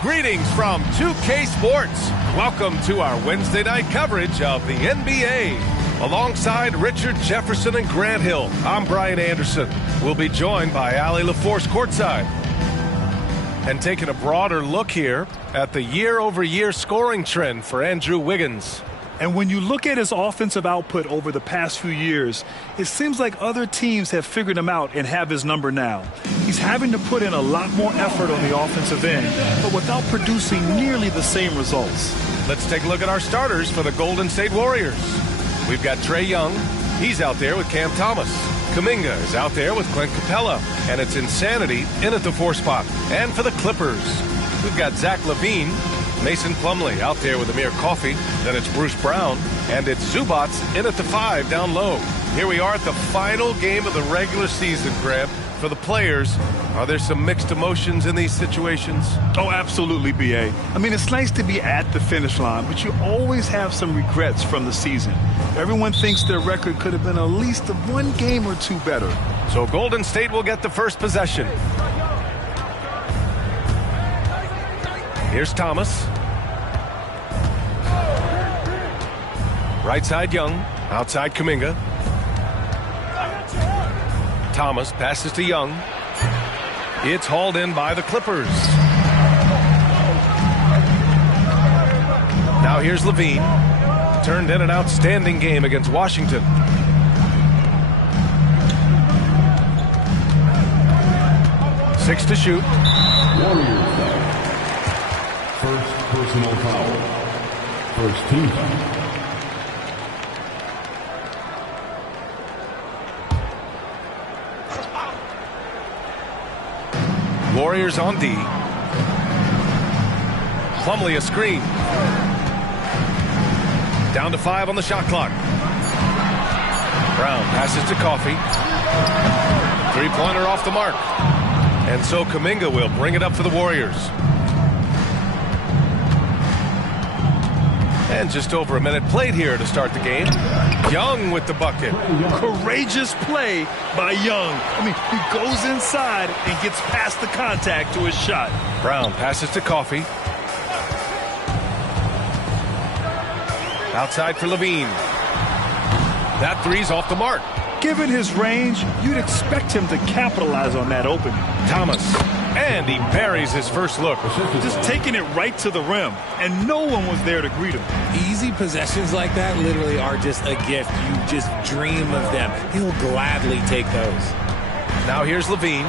Greetings from 2K Sports. Welcome to our Wednesday night coverage of the NBA. Alongside Richard Jefferson and Grant Hill, I'm Brian Anderson. We'll be joined by Allie LaForce courtside. And taking a broader look here at the year-over-year scoring trend for Andrew Wiggins. And when you look at his offensive output over the past few years, it seems like other teams have figured him out and have his number now. He's having to put in a lot more effort on the offensive end, but without producing nearly the same results. Let's take a look at our starters for the Golden State Warriors. We've got Trae Young. He's out there with Cam Thomas. Kuminga is out there with Clint Capella. And it's Insanity in at the 4 spot. And for the Clippers, we've got Zach LaVine, Mason Plumlee out there with Amir Coffey. Then it's Bruce Brown. And it's Zubats in at the 5 down low. Here we are at the final game of the regular season, Grant. For the players, are there some mixed emotions in these situations? Oh, absolutely, B.A. I mean, it's nice to be at the finish line, but you always have some regrets from the season. Everyone thinks their record could have been at least one game or two better. So Golden State will get the first possession. Here's Thomas. Right side Young, outside Kuminga. Thomas passes to Young. It's hauled in by the Clippers. Now here's LaVine. Turned in an outstanding game against Washington. Six to shoot. Warriors foul. First personal foul. First team foul. Warriors on D. Plumlee a screen. Down to 5 on the shot clock. Brown passes to Coffey. Three-pointer off the mark. And so Kuminga will bring it up for the Warriors. And just over a minute played here to start the game. Young with the bucket. Courageous play by Young. I mean, he goes inside and gets past the contact to his shot. Brown passes to Coffey. Outside for LaVine. That three's off the mark. Given his range, you'd expect him to capitalize on that opening. Thomas. And he buries his first look. Just taking it right to the rim, and no one was there to greet him. Easy possessions like that literally are just a gift. You just dream of them. He'll gladly take those. Now here's LaVine.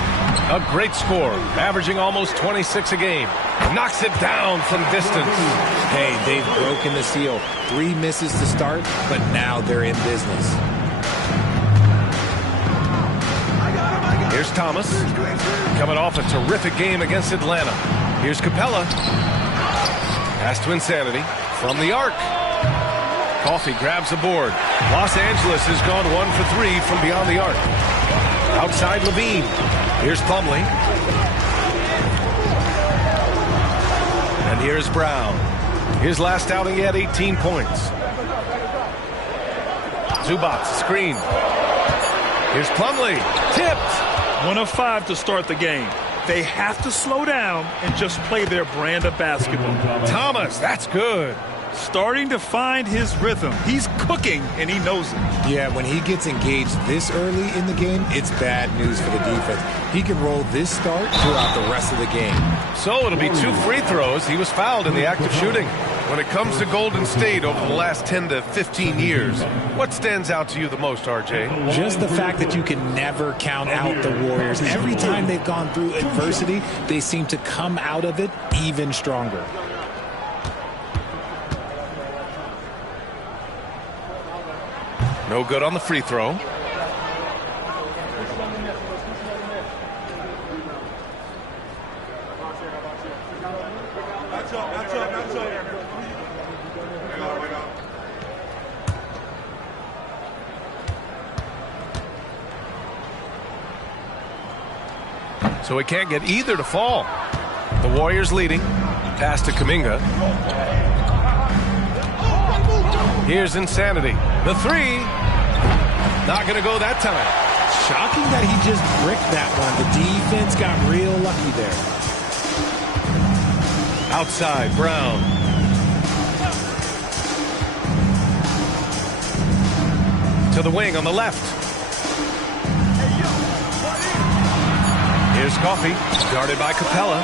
A great score, averaging almost 26 a game. Knocks it down from distance. Hey, they've broken the seal. 3 misses to start, but now they're in business. Here's Thomas, coming off a terrific game against Atlanta. Here's Capella. Pass to Insanity from the arc. Coffey grabs the board. Los Angeles has gone 1 for 3 from beyond the arc. Outside LaVine. Here's Plumlee. And here's Brown. His last outing, he had 18 points. Zubats, screen. Here's Plumlee. Tipped. 1 of 5 to start the game. They have to slow down and just play their brand of basketball. Thomas, that's good. Starting to find his rhythm. He's cooking, and he knows it. Yeah, when he gets engaged this early in the game, it's bad news for the defense. He can roll this start throughout the rest of the game. So it'll be 2 free throws. He was fouled in the act of shooting. When it comes to Golden State over the last 10 to 15 years, what stands out to you the most, RJ? Just the fact that you can never count out the Warriors. Every time they've gone through adversity, they seem to come out of it even stronger. No good on the free throw. So he can't get either to fall. The Warriors leading. Pass to Kuminga. Here's Insanity. The three. Not going to go that time. Shocking that he just bricked that one. The defense got real lucky there. Outside, Brown. To the wing on the left. Here's Coffey, guarded by Capella.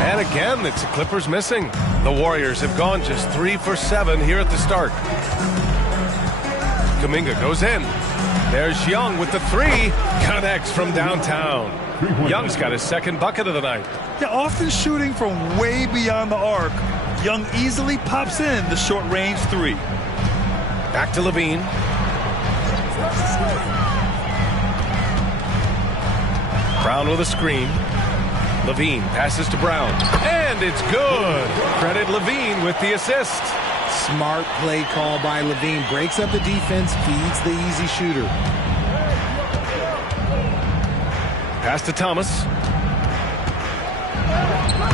And again, it's the Clippers missing. The Warriors have gone just 3 for 7 here at the start. Kuminga goes in. There's Young with the three. Connects from downtown. Young's got his second bucket of the night. Yeah, often shooting from way beyond the arc, Young easily pops in the short-range three. Back to Levine. Brown with a screen. Levine passes to Brown. And it's good. Credit Levine with the assist. Smart play call by Levine. Breaks up the defense, feeds the easy shooter. Pass to Thomas.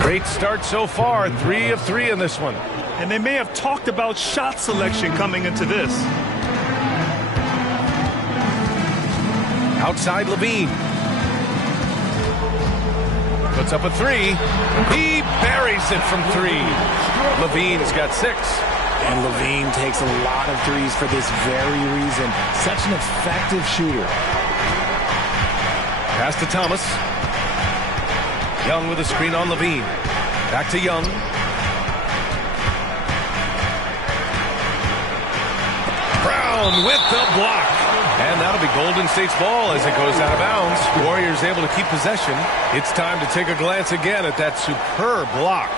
Great start so far. 3 of 3 in this one. And they may have talked about shot selection coming into this. Outside Levine. Puts up a three. He buries it from 3. Levine's got 6. And Levine takes a lot of threes for this very reason. Such an effective shooter. Pass to Thomas. Young with a screen on Levine. Back to Young. Brown with the block. And that'll be Golden State's ball as it goes out of bounds. Warriors able to keep possession. It's time to take a glance again at that superb block.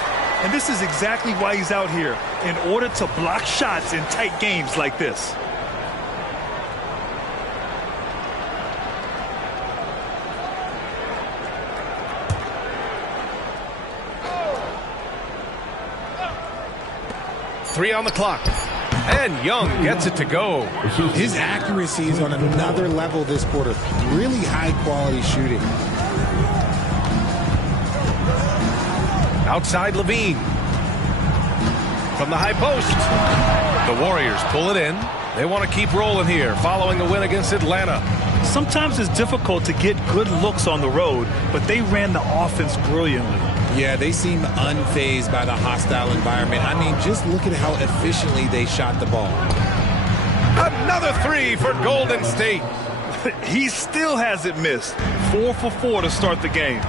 And this is exactly why he's out here, in order to block shots in tight games like this. Three on the clock. And Young gets it to go. His accuracy is on another level this quarter. Really high quality shooting. Outside Levine. From the high post. The Warriors pull it in. They want to keep rolling here following the win against Atlanta. Sometimes it's difficult to get good looks on the road, but they ran the offense brilliantly. Yeah, they seem unfazed by the hostile environment. I mean, just look at how efficiently they shot the ball. Another 3 for Golden State. He still hasn't missed. 4 for 4 to start the game.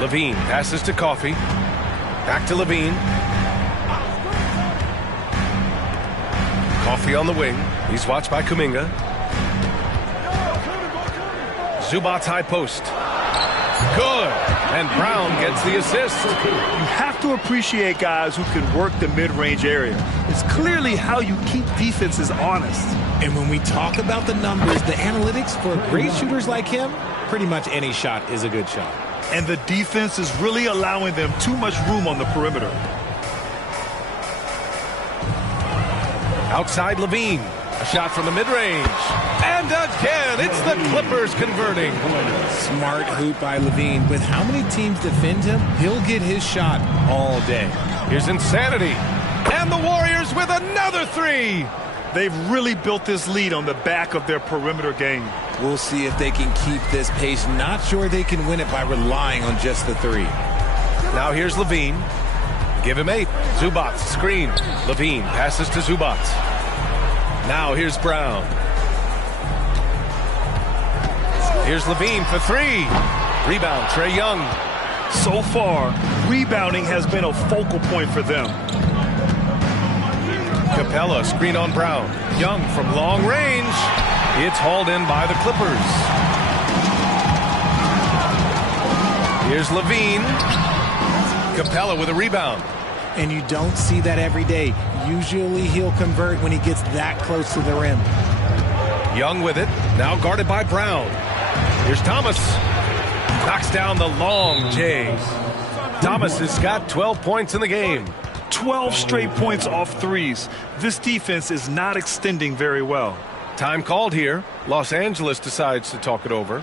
Levine passes to Coffey. Back to Levine. Coffey on the wing. He's watched by Kuminga. Zubac's high post. Good. And Brown gets the assist. You have to appreciate guys who can work the mid-range area. It's clearly how you keep defenses honest. And when we talk about the numbers, the analytics for great shooters like him, pretty much any shot is a good shot. And the defense is really allowing them too much room on the perimeter. Outside Levine. A shot from the mid-range. And again, it's the Clippers converting. Smart hoop by Levine. With how many teams defend him, he'll get his shot all day. Here's Insanity. And the Warriors with another 3. They've really built this lead on the back of their perimeter game. We'll see if they can keep this pace. Not sure they can win it by relying on just the 3. Now here's Levine. Give him 8. Zubac screen. Levine passes to Zubac. Now here's Brown. Here's Levine for 3. Rebound, Trae Young. So far, rebounding has been a focal point for them. Capella, screen on Brown. Young from long range. It's hauled in by the Clippers. Here's Levine. Capella with a rebound. And you don't see that every day. Usually he'll convert when he gets that close to the rim. Young with it. Now guarded by Brown. Here's Thomas. Knocks down the long J. Thomas has got 12 points in the game. 12 straight points off threes. This defense is not extending very well. Time called here. Los Angeles decides to talk it over.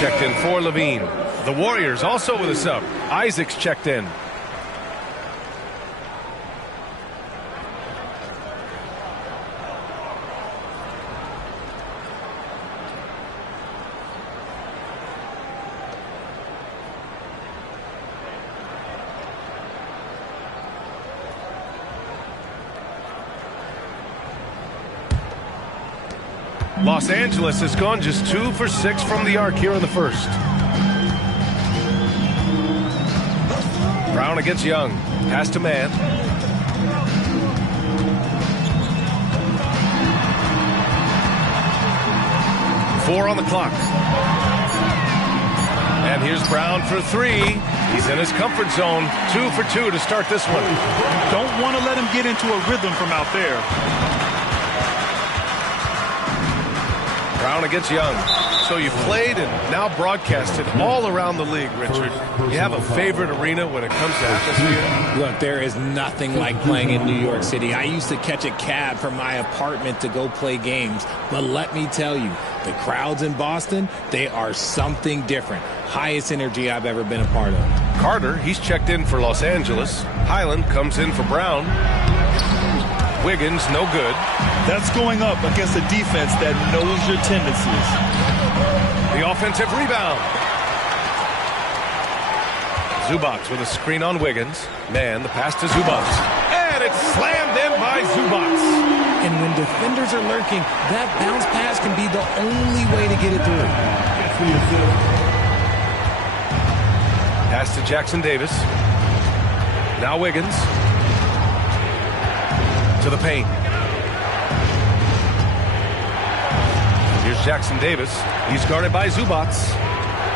checked in for Levine. The Warriors also with a sub. Isaac's checked in. Los Angeles has gone just 2 for 6 from the arc here in the first. Brown against Young. Pass to man. Four on the clock. And here's Brown for 3. He's in his comfort zone. 2 for 2 to start this one. Don't want to let him get into a rhythm from out there. Brown against Young. So you played and now broadcasted all around the league, Richard. You have a favorite arena when it comes to atmosphere? Look, there is nothing like playing in New York City. I used to catch a cab from my apartment to go play games. But let me tell you, the crowds in Boston, they are something different. Highest energy I've ever been a part of. Carter, he's checked in for Los Angeles. Highland comes in for Brown. Wiggins, no good. That's going up against a defense that knows your tendencies. The offensive rebound. Zubac with a screen on Wiggins. Man, the pass to Zubac. And it's slammed in by Zubac. And when defenders are lurking, that bounce pass can be the only way to get it through. Pass to Jackson Davis. Now Wiggins. To the paint. Here's Jackson Davis. He's guarded by Zubac.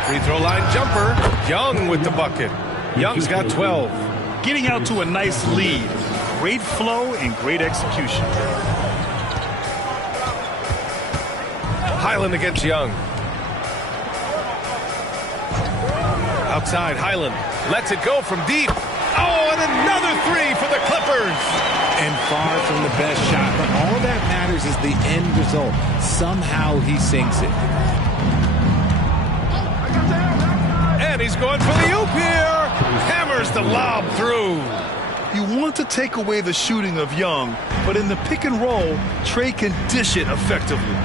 Free throw line jumper. Young with the bucket. Young's got 12. Getting out to a nice lead. Great flow and great execution. Highland against Young. Outside, Highland lets it go from deep. Oh, and another 3 for the Clippers. And far from the best shot, but all that matters is the end result. Somehow he sinks it. And he's going for the oop here. Hammers the lob through. You want to take away the shooting of Young, but in the pick and roll, Trey can dish it effectively.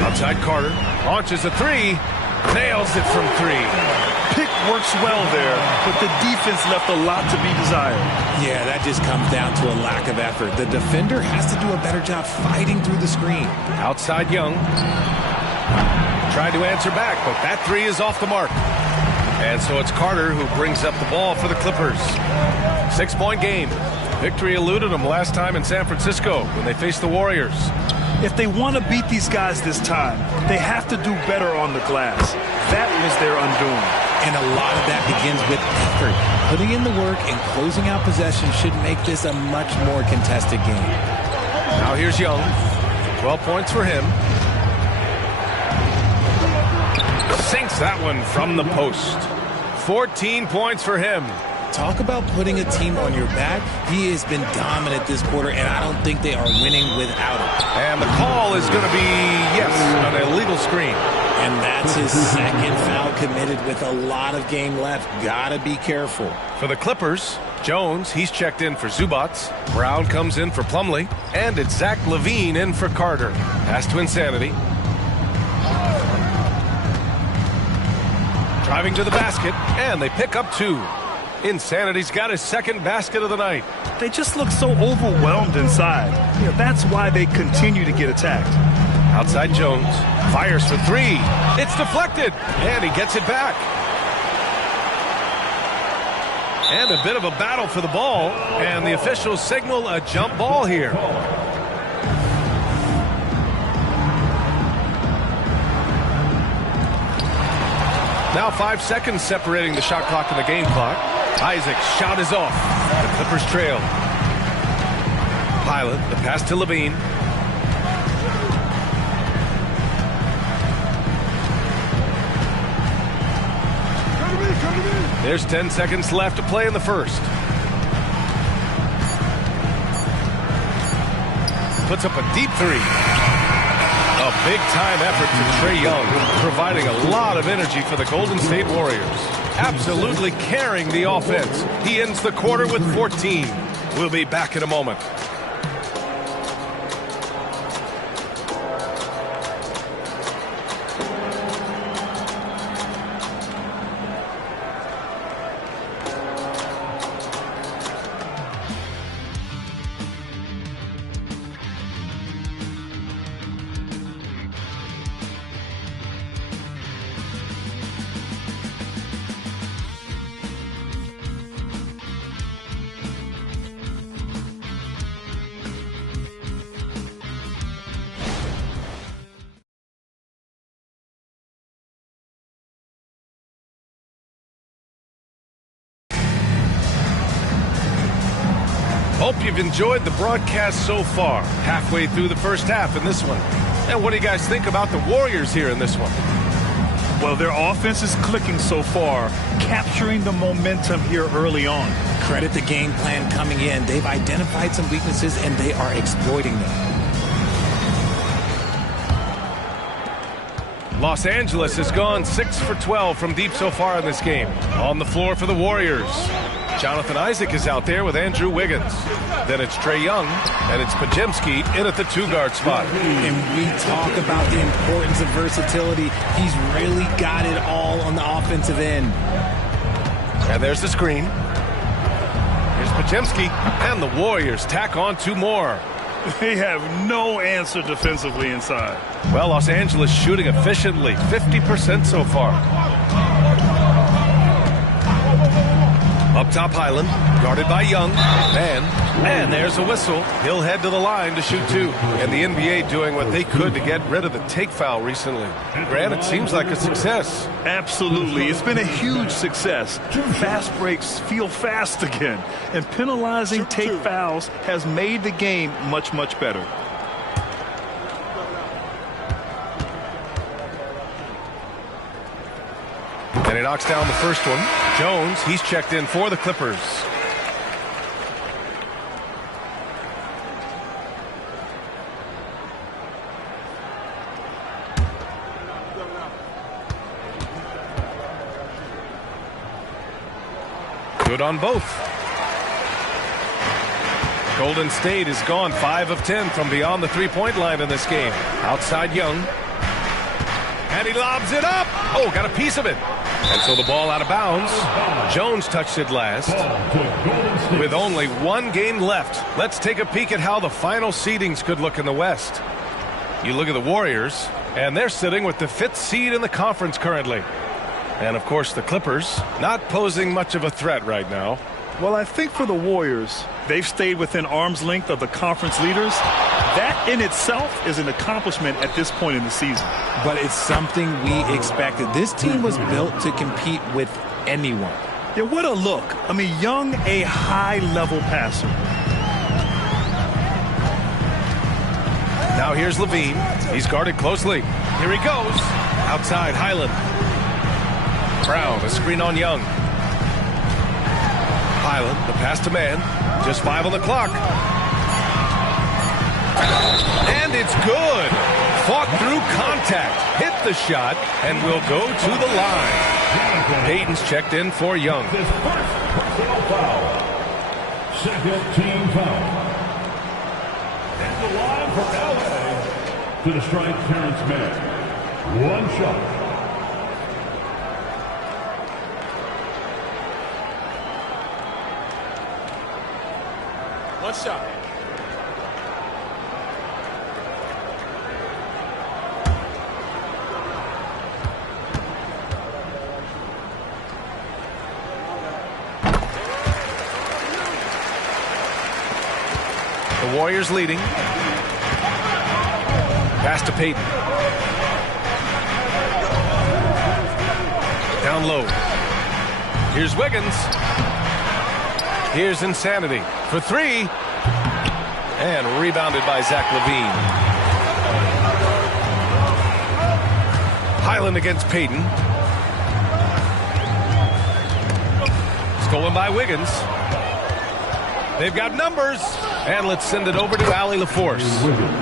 Outside Carter. Launches a 3. Nails it from 3. Pick works well there, but the defense left a lot to be desired. Yeah, that just comes down to a lack of effort. The defender has to do a better job fighting through the screen. Outside Young. Tried to answer back, but that 3 is off the mark. And so it's Carter who brings up the ball for the Clippers. 6-point game. Victory eluded them last time in San Francisco when they faced the Warriors. If they want to beat these guys this time, they have to do better on the glass. That was their undoing. And a lot of that begins with effort. Putting in the work and closing out possession should make this a much more contested game. Now here's Young. 12 points for him. Sinks that one from the post. 14 points for him. Talk about putting a team on your back. He has been dominant this quarter, and I don't think they are winning without him. And the call is going to be, yes, an illegal screen. And that's his second foul committed with a lot of game left. Gotta be careful. For the Clippers, Jones, he's checked in for Zubac. Brown comes in for Plumlee. And it's Zach LaVine in for Carter. Pass to Insanity. Driving to the basket, and they pick up 2. Insanity's got his second basket of the night. They just look so overwhelmed inside. That's why they continue to get attacked. Outside Jones. Fires for 3. It's deflected, and he gets it back. And a bit of a battle for the ball, and the officials signal a jump ball here. Now 5 seconds separating the shot clock and the game clock. Isaac's shot is off. The Clippers trail. Pilot, the pass to Levine. There's 10 seconds left to play in the first. Puts up a deep 3. A Big-time effort to Trae Young, providing a lot of energy for the Golden State Warriors. Absolutely carrying the offense. He ends the quarter with 14. We'll be back in a moment. Hope you've enjoyed the broadcast so far. Halfway through the first half in this one. And what do you guys think about the Warriors here in this one? Well, their offense is clicking so far, capturing the momentum here early on. Credit the game plan coming in. They've identified some weaknesses, and they are exploiting them. Los Angeles has gone 6 for 12 from deep so far in this game. On the floor for the Warriors, Jonathan Isaac is out there with Andrew Wiggins. Then it's Trae Young, and it's Podziemski in at the two-guard spot. And we talk about the importance of versatility. He's really got it all on the offensive end. And there's the screen. Here's Podziemski, and the Warriors tack on 2 more. They have no answer defensively inside. Well, Los Angeles shooting efficiently, 50% so far. Up top, Highland, guarded by Young. And there's a whistle. He'll head to the line to shoot 2. And the NBA doing what they could to get rid of the take foul recently. Grant, it seems like a success. Absolutely. It's been a huge success. Fast breaks feel fast again. And penalizing take fouls has made the game much, much better. And he knocks down the first one. Jones, he's checked in for the Clippers. Good on both. Golden State has gone 5 of 10 from beyond the three-point line in this game. Outside Young. And he lobs it up. Oh, got a piece of it. And so the ball out of bounds. Jones touched it last. With only 1 game left, let's take a peek at how the final seedings could look in the West. You look at the Warriors, and they're sitting with the 5th seed in the conference currently. And, of course, the Clippers not posing much of a threat right now. Well, I think for the Warriors, they've stayed within arm's length of the conference leaders. That in itself is an accomplishment at this point in the season. But it's something we expected. This team was built to compete with anyone. Yeah, what a look. I mean, Young, a high-level passer. Now here's Levine. He's guarded closely. Here he goes. Outside, Highland. Brown, a screen on Young. Highland, the pass to man. Just 5 on the clock. And it's good. Fought through contact. Hit the shot and will go to the line. Payton's checked in for Young. His first personal foul. Second team foul. And the line for LA to the strike, Terrence Mann. 1 shot. One shot. The Warriors leading. Pass to Payton. Down low. Here's Wiggins. Here's Insanity for 3. And rebounded by Zach LaVine. Highland against Payton. Stolen by Wiggins. They've got numbers. And let's send it over to Allie LaForce.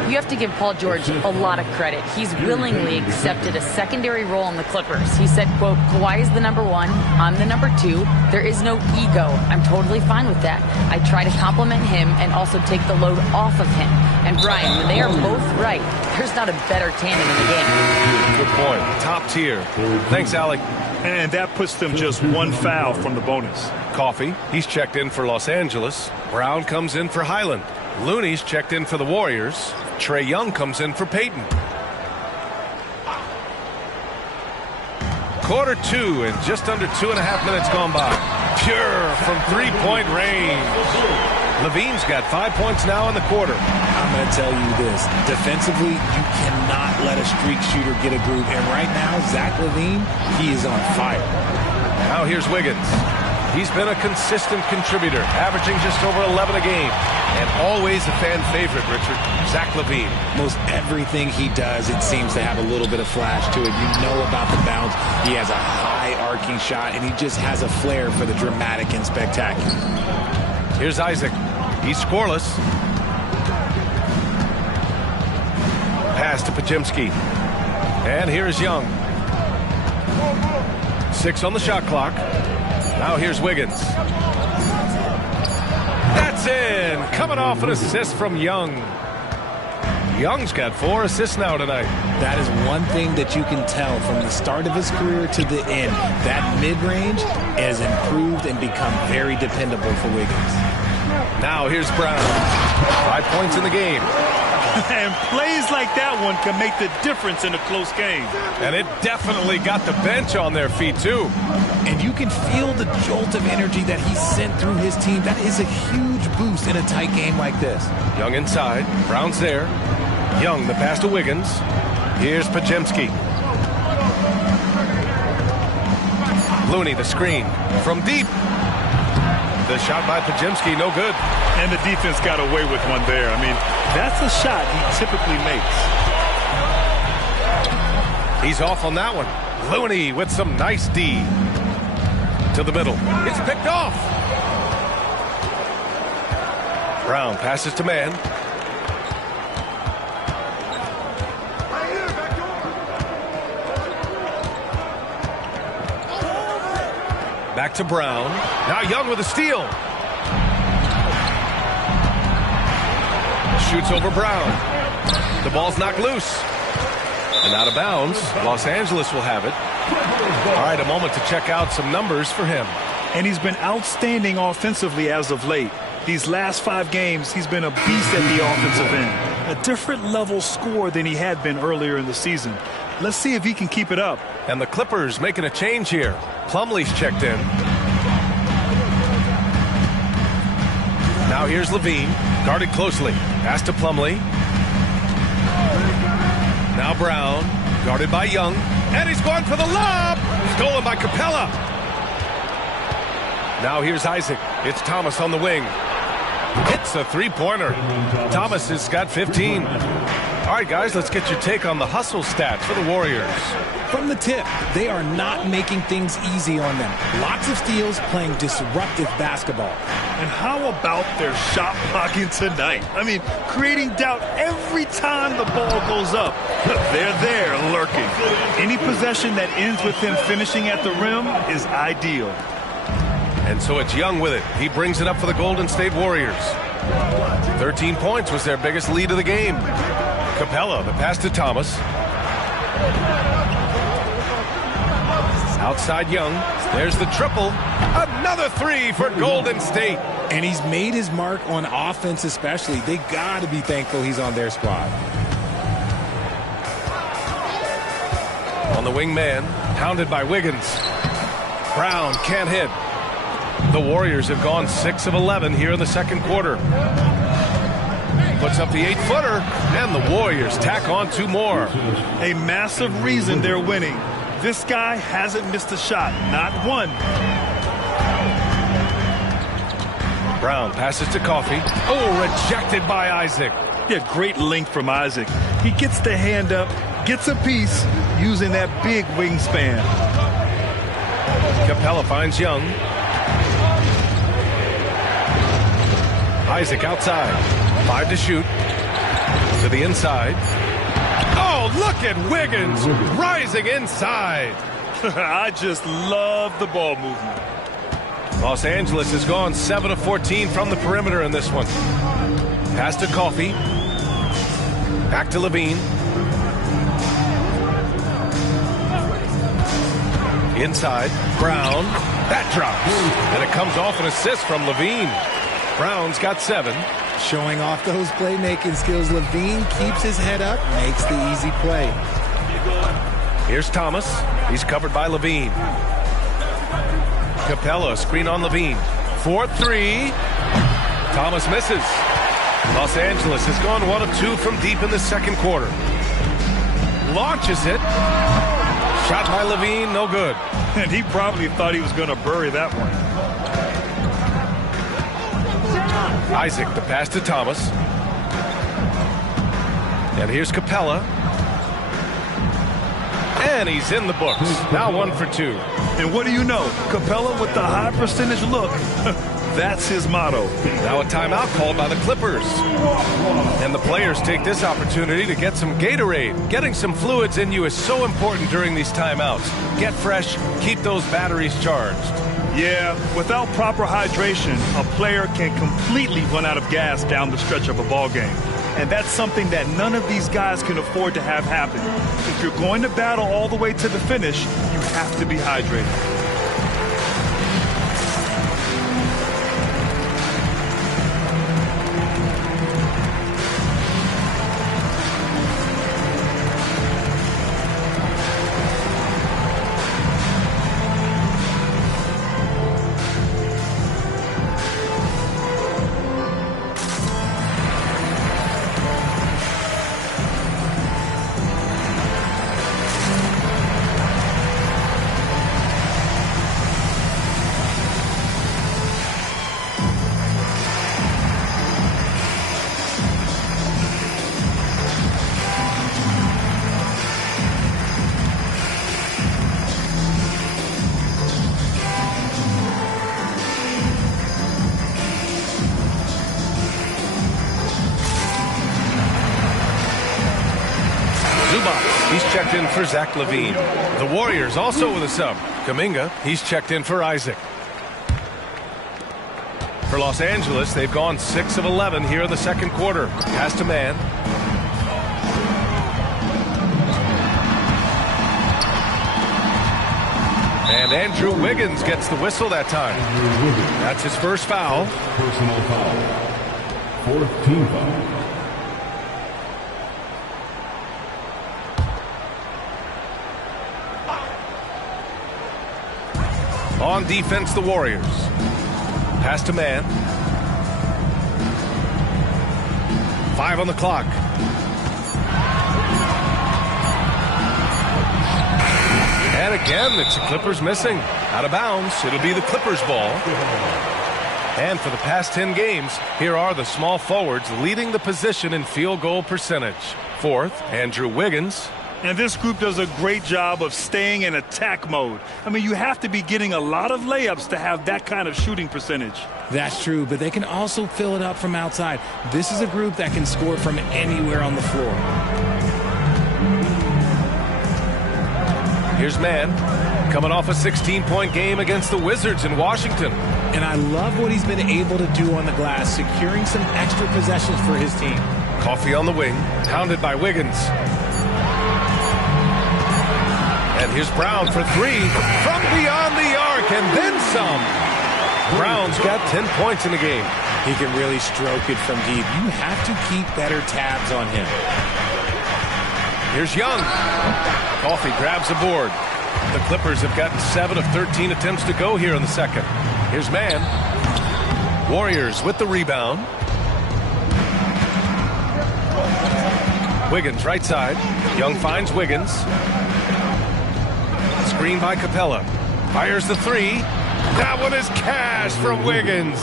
You have to give Paul George a lot of credit. He's willingly accepted a secondary role in the Clippers. He said, quote, Kawhi is the number 1, I'm the number 2. There is no ego. I'm totally fine with that. I try to compliment him and also take the load off of him. And Brian, when they are both right, there's not a better tandem in the game. Good point. Top tier. Thanks, Allie. And that puts them just 1 foul from the bonus. Coffey, he's checked in for Los Angeles. Brown comes in for Highland. Looney's checked in for the Warriors. Trae Young comes in for Peyton. Quarter 2 and just under 2.5 minutes gone by. Pure from three-point range. Levine's got 5 points now in the quarter. I'm going to tell you this. Defensively, you cannot let a streak shooter get a groove. And right now, Zach LaVine, he is on fire. Now here's Wiggins. He's been a consistent contributor, averaging just over 11 a game. And always a fan favorite, Richard, Zach LaVine. Most everything he does, it seems to have a little bit of flash to it. You know about the bounce. He has a high arcing shot, and he just has a flair for the dramatic and spectacular. Here's Isaac. He's scoreless. Pass to Pajemski. And here's Young. 6 on the shot clock. Now here's Wiggins. That's in. Coming off an assist from Young. Young's got 4 assists now tonight. That is one thing that you can tell from the start of his career to the end. That mid-range has improved and become very dependable for Wiggins. Now here's Brown. 5 points in the game. And plays like that one can make the difference in a close game. And it definitely got the bench on their feet, too. And you can feel the jolt of energy that he sent through his team. That is a huge boost in a tight game like this. Young inside. Brown's there. Young, the pass to Wiggins. Here's Pajemski. Looney, the screen. From deep. The shot by Pajemski, no good. And the defense got away with one there. I mean, that's a shot he typically makes. He's off on that one. Looney with some nice D. To the middle. It's picked off. Brown passes to man. Back to Brown. Now Young with a steal. Shoots over Brown. The ball's knocked loose. And out of bounds. Los Angeles will have it. All right, a moment to check out some numbers for him. And he's been outstanding offensively as of late. These last 5 games, he's been a beast at the offensive end. A different level score than he had been earlier in the season. Let's see if he can keep it up. And the Clippers making a change here. Plumlee's checked in. Now here's Levine, guarded closely. Pass to Plumlee. Now Brown, guarded by Young. And he's going for the lob. Stolen by Capella. Now here's Isaac. It's Thomas on the wing. Hits a three-pointer. Thomas has got 15. All right, guys, let's get your take on the hustle stats for the Warriors. From the tip, they are not making things easy on them. Lots of steals, playing disruptive basketball. And how about their shot blocking tonight? I mean, creating doubt every time the ball goes up. They're there lurking. Any possession that ends with him finishing at the rim is ideal. And so it's Young with it. He brings it up for the Golden State Warriors. 13 points was their biggest lead of the game. Capella, the pass to Thomas. Outside Young. There's the triple. Another 3 for Golden State. And he's made his mark on offense especially. They got to be thankful he's on their squad. On the wing man, pounded by Wiggins. Brown can't hit. The Warriors have gone 6 of 11 here in the second quarter. Puts up the 8-footer, and the Warriors tack on 2 more. A massive reason they're winning. This guy hasn't missed a shot, not one. Brown passes to Coffey. Oh, rejected by Isaac. Yeah, great length from Isaac. He gets the hand up, gets a piece, using that big wingspan. Capella finds Young. Isaac outside. 5 to shoot. To the inside. Oh, look at Wiggins rising inside. I just love the ball movement. Los Angeles has gone 7 of 14 from the perimeter in this one. Pass to Coffey. Back to Levine. Inside. Brown. That drops. And it comes off an assist from Levine. Brown's got 7. Showing off those playmaking skills, Levine keeps his head up, makes the easy play. Here's Thomas. He's covered by Levine. Capella, screen on Levine. 4-3. Thomas misses. Los Angeles has gone 1 of 2 from deep in the second quarter. Launches it. Shot by Levine, no good. And he probably thought he was going to bury that one. Isaac, the pass to Thomas. And here's Capella. And he's in the books. Now 1 for 2. And what do you know? Capella with the high percentage look. That's his motto. Now a timeout called by the Clippers. And the players take this opportunity to get some Gatorade. Getting some fluids in you is so important during these timeouts. Get fresh, keep those batteries charged. Yeah, without proper hydration, a player can completely run out of gas down the stretch of a ball game. And that's something that none of these guys can afford to have happen. If you're going to battle all the way to the finish, you have to be hydrated. He's checked in for Zach LaVine. The Warriors also with a sub. Kuminga, he's checked in for Isaac. For Los Angeles, they've gone 6 of 11 here in the second quarter. Pass to man. And Andrew Wiggins gets the whistle that time. That's his first foul. Personal foul. 4th team foul. On defense, the Warriors. Pass to man. 5 on the clock. And again, it's the Clippers missing. Out of bounds. It'll be the Clippers ball. And for the past 10 games, here are the small forwards leading the position in field goal percentage. 4th, Andrew Wiggins. And this group does a great job of staying in attack mode. I mean, you have to be getting a lot of layups to have that kind of shooting percentage. That's true, but they can also fill it up from outside. This is a group that can score from anywhere on the floor. Here's Man, coming off a 16-point game against the Wizards in Washington. And I love what he's been able to do on the glass, securing some extra possessions for his team. Coffey on the wing, pounded by Wiggins. And here's Brown for 3 from beyond the arc, and then some. Brown's got 10 points in the game. He can really stroke it from deep. You have to keep better tabs on him. Here's Young. Coffey grabs the board. The Clippers have gotten 7 of 13 attempts to go here in the second. Here's Man. Warriors with the rebound. Wiggins right side. Young finds Wiggins. Screen by Capella. Fires the 3. That one is cash from Wiggins.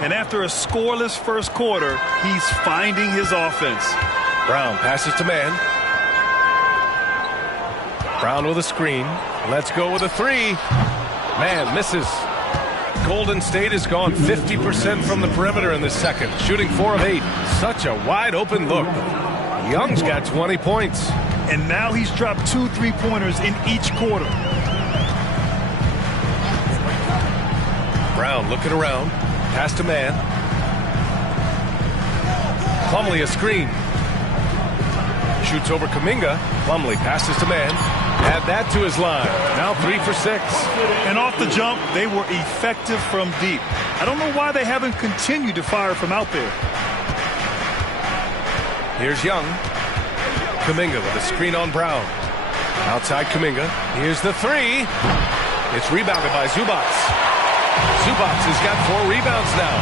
And after a scoreless first quarter, he's finding his offense. Brown passes to Man. Brown with a screen. Let's go with a 3. Man misses. Golden State has gone 50% from the perimeter in the second, shooting 4 of 8. Such a wide open look. Young's got 20 points. And now he's dropped 2 3-pointers in each quarter. Brown looking around. Pass to man. Plumlee a screen. Shoots over Kuminga. Plumlee passes to man. Add that to his line. Now 3 for 6. And off the jump, they were effective from deep. I don't know why they haven't continued to fire from out there. Here's Young. Kuminga with a screen on Brown. Outside Kuminga. Here's the 3. It's rebounded by Zubac. Zubac has got 4 rebounds now.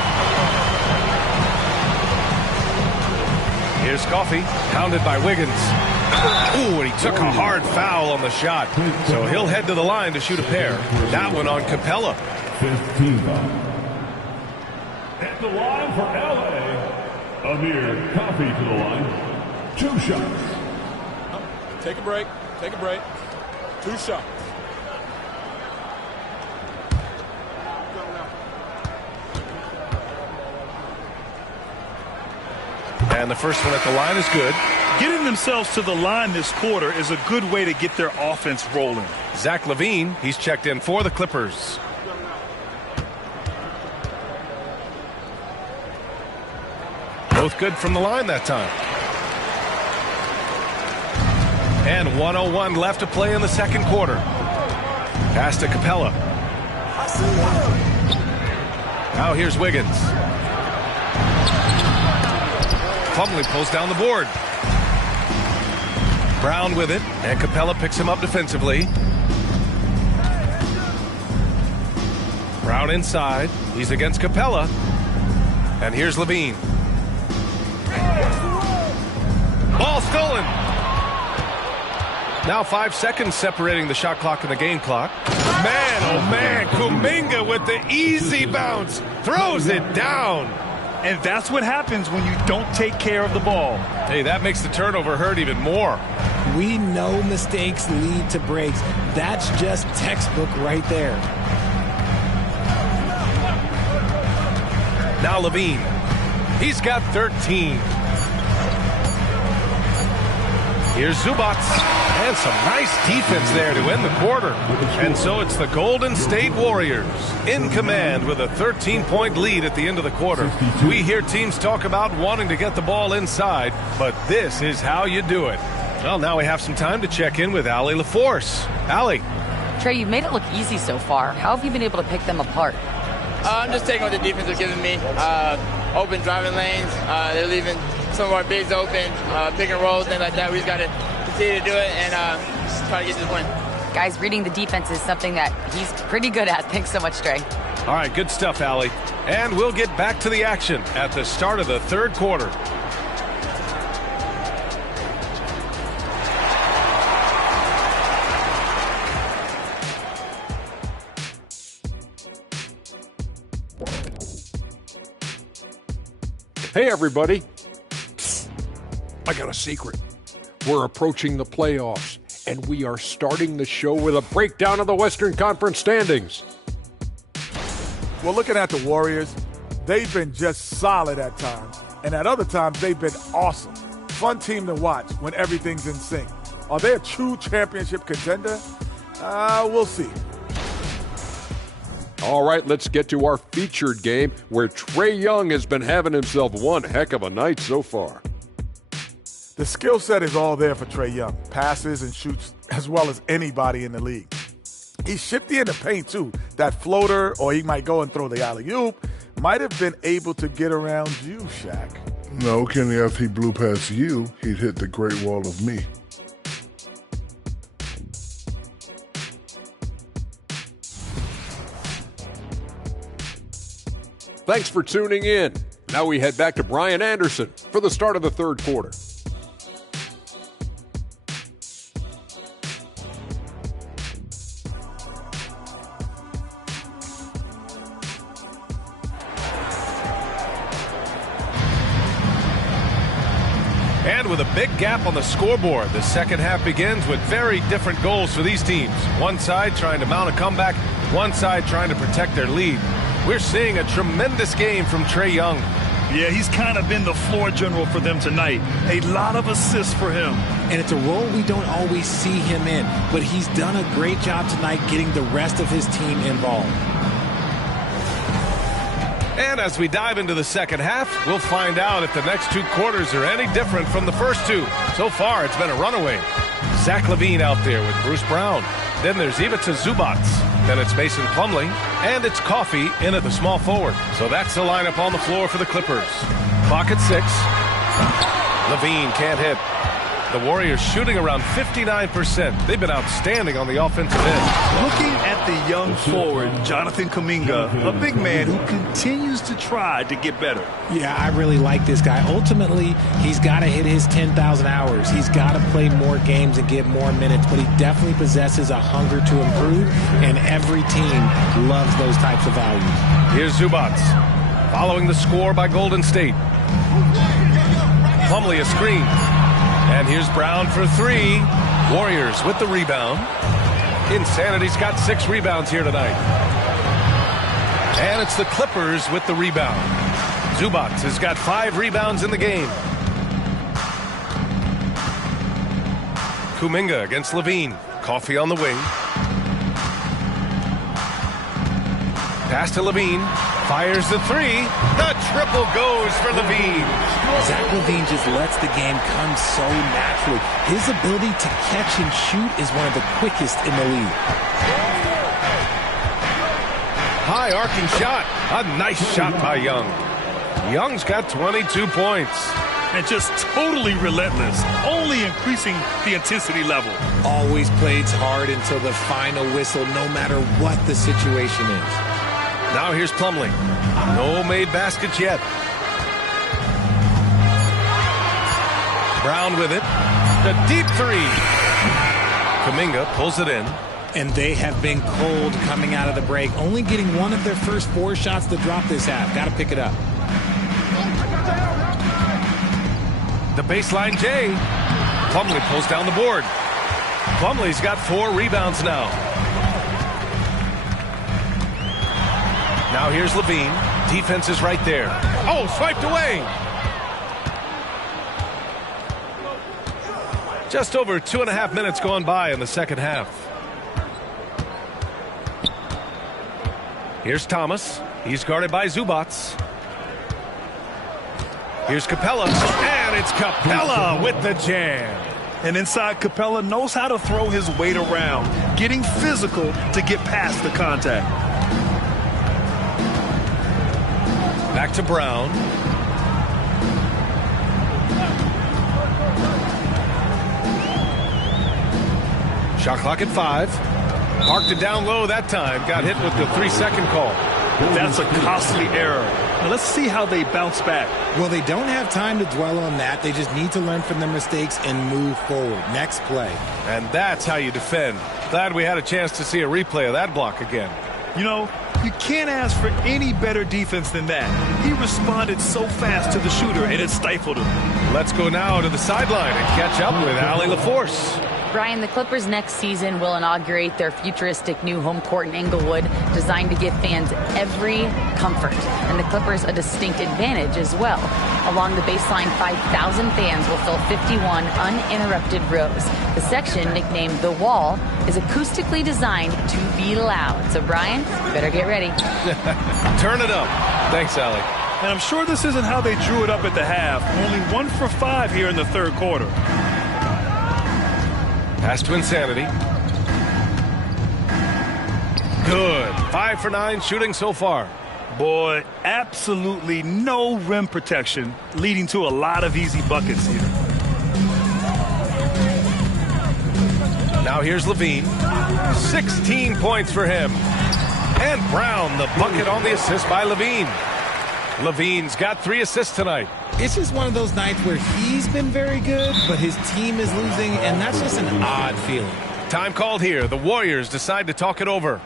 Here's Coffey, pounded by Wiggins. Ooh, and he took a hard foul on the shot. So he'll head to the line to shoot a pair. That one on Capella. 15 foul. At the line for L.A., Amir Coffey to the line. 2 shots. Take a break. Take a break. 2 shots. And the first one at the line is good. Getting themselves to the line this quarter is a good way to get their offense rolling. Zach LaVine, he's checked in for the Clippers. Both good from the line that time. And 1:01 left to play in the second quarter. Pass to Capella. Now here's Wiggins. Plumlee pulls down the board. Brown with it, and Capella picks him up defensively. Brown inside. He's against Capella. And here's LaVine. Ball stolen. Now 5 seconds separating the shot clock and the game clock. Man, oh man, Kuminga with the easy bounce. Throws it down. And that's what happens when you don't take care of the ball. Hey, that makes the turnover hurt even more. We know mistakes lead to breaks. That's just textbook right there. Now LaVine. He's got 13. Here's Zubac. And some nice defense there to end the quarter. And so it's the Golden State Warriors in command with a 13-point lead at the end of the quarter. We hear teams talk about wanting to get the ball inside, but this is how you do it. Well, now we have some time to check in with Allie LaForce. Allie. Trey, you've made it look easy so far. How have you been able to pick them apart? I'm just taking what the defense is giving me. Open driving lanes. They're leaving some of our bigs open, pick and rolls, things like that. We just got to continue to do it and try to get this win. Guys, reading the defense is something that he's pretty good at. Thanks so much, Trey. All right, good stuff, Allie. And we'll get back to the action at the start of the third quarter. Hey, everybody. I got a secret. We're approaching the playoffs, and we are starting the show with a breakdown of the Western Conference standings. Well, looking at the Warriors, they've been just solid at times, and at other times, they've been awesome. Fun team to watch when everything's in sync. Are they a true championship contender? We'll see. All right, let's get to our featured game where Trae Young has been having himself one heck of a night so far. The skill set is all there for Trae Young. Passes and shoots as well as anybody in the league. He's shifty in the paint, too. That floater, or he might go and throw the alley-oop, might have been able to get around you, Shaq. No, Kenny, if he blew past you, he'd hit the Great Wall of me. Thanks for tuning in. Now we head back to Brian Anderson for the start of the third quarter. And with a big gap on the scoreboard, the second half begins with very different goals for these teams. One side trying to mount a comeback, one side trying to protect their lead. We're seeing a tremendous game from Trae Young. Yeah, he's kind of been the floor general for them tonight. A lot of assists for him. And it's a role we don't always see him in, but he's done a great job tonight getting the rest of his team involved. And as we dive into the second half, we'll find out if the next 2 quarters are any different from the first 2. So far, it's been a runaway. Zach LaVine out there with Bruce Brown. Then there's Ivica Zubac. Then it's Mason Plumlee. And it's Coffey in at the small forward. So that's the lineup on the floor for the Clippers. Clock at 6. LaVine can't hit. The Warriors shooting around 59%. They've been outstanding on the offensive end. Looking at the young forward, Jonathan Kuminga, a big man who continues to try to get better. Yeah, I really like this guy. Ultimately, he's got to hit his 10,000 hours. He's got to play more games and get more minutes, but he definitely possesses a hunger to improve, and every team loves those types of values. Here's Zubac, following the score by Golden State. Plumlee a screen. And here's Brown for 3. Warriors with the rebound. Insanity's got 6 rebounds here tonight. And it's the Clippers with the rebound. Zubac has got 5 rebounds in the game. Kuminga against LaVine. Coffey on the wing. Pass to LaVine. Fires the 3. The triple goes for LaVine. Zach LaVine just lets the game come so naturally. His ability to catch and shoot is one of the quickest in the league. High arcing shot. A nice shot by Young. Young's got 22 points. And just totally relentless, only increasing the intensity level. Always plays hard until the final whistle, no matter what the situation is. Now here's Plumlee. No made baskets yet. Brown with it. The deep 3. Kuminga pulls it in. And they have been cold coming out of the break, only getting one of their first 4 shots to drop this half. Got to pick it up. The baseline J. Plumlee pulls down the board. Plumlee's got 4 rebounds now. Now here's LaVine. Defense is right there. Oh, swiped away. Just over 2.5 minutes gone by in the second half. Here's Thomas. He's guarded by Zubac. Here's Capella. And it's Capella with the jam. And inside, Capella knows how to throw his weight around, getting physical to get past the contact. Back to Brown. Shot clock at 5. Parked it down low that time. Got hit with the 3-second call. That's a costly error. Now let's see how they bounce back. Well, they don't have time to dwell on that. They just need to learn from their mistakes and move forward. Next play. And that's how you defend. Glad we had a chance to see a replay of that block again. You know, you can't ask for any better defense than that. He responded so fast to the shooter, and it stifled him. Let's go now to the sideline and catch up with Allie LaForce. Brian, the Clippers next season will inaugurate their futuristic new home court in Inglewood, designed to give fans every comfort, and the Clippers a distinct advantage as well. Along the baseline, 5,000 fans will fill 51 uninterrupted rows. The section, nicknamed The Wall, is acoustically designed to be loud. So, Brian, you better get ready. Turn it up. Thanks, Allie. And I'm sure this isn't how they drew it up at the half. Only 1 for 5 here in the third quarter. Pass to Insanity. Good. 5 for 9 shooting so far. Boy, absolutely no rim protection, leading to a lot of easy buckets here. Now here's LaVine. 16 points for him. And Brown, the bucket on the assist by LaVine. LaVine's got 3 assists tonight. It's just one of those nights where he's been very good, but his team is losing, and that's just an odd feeling. Time called here. The Warriors decide to talk it over.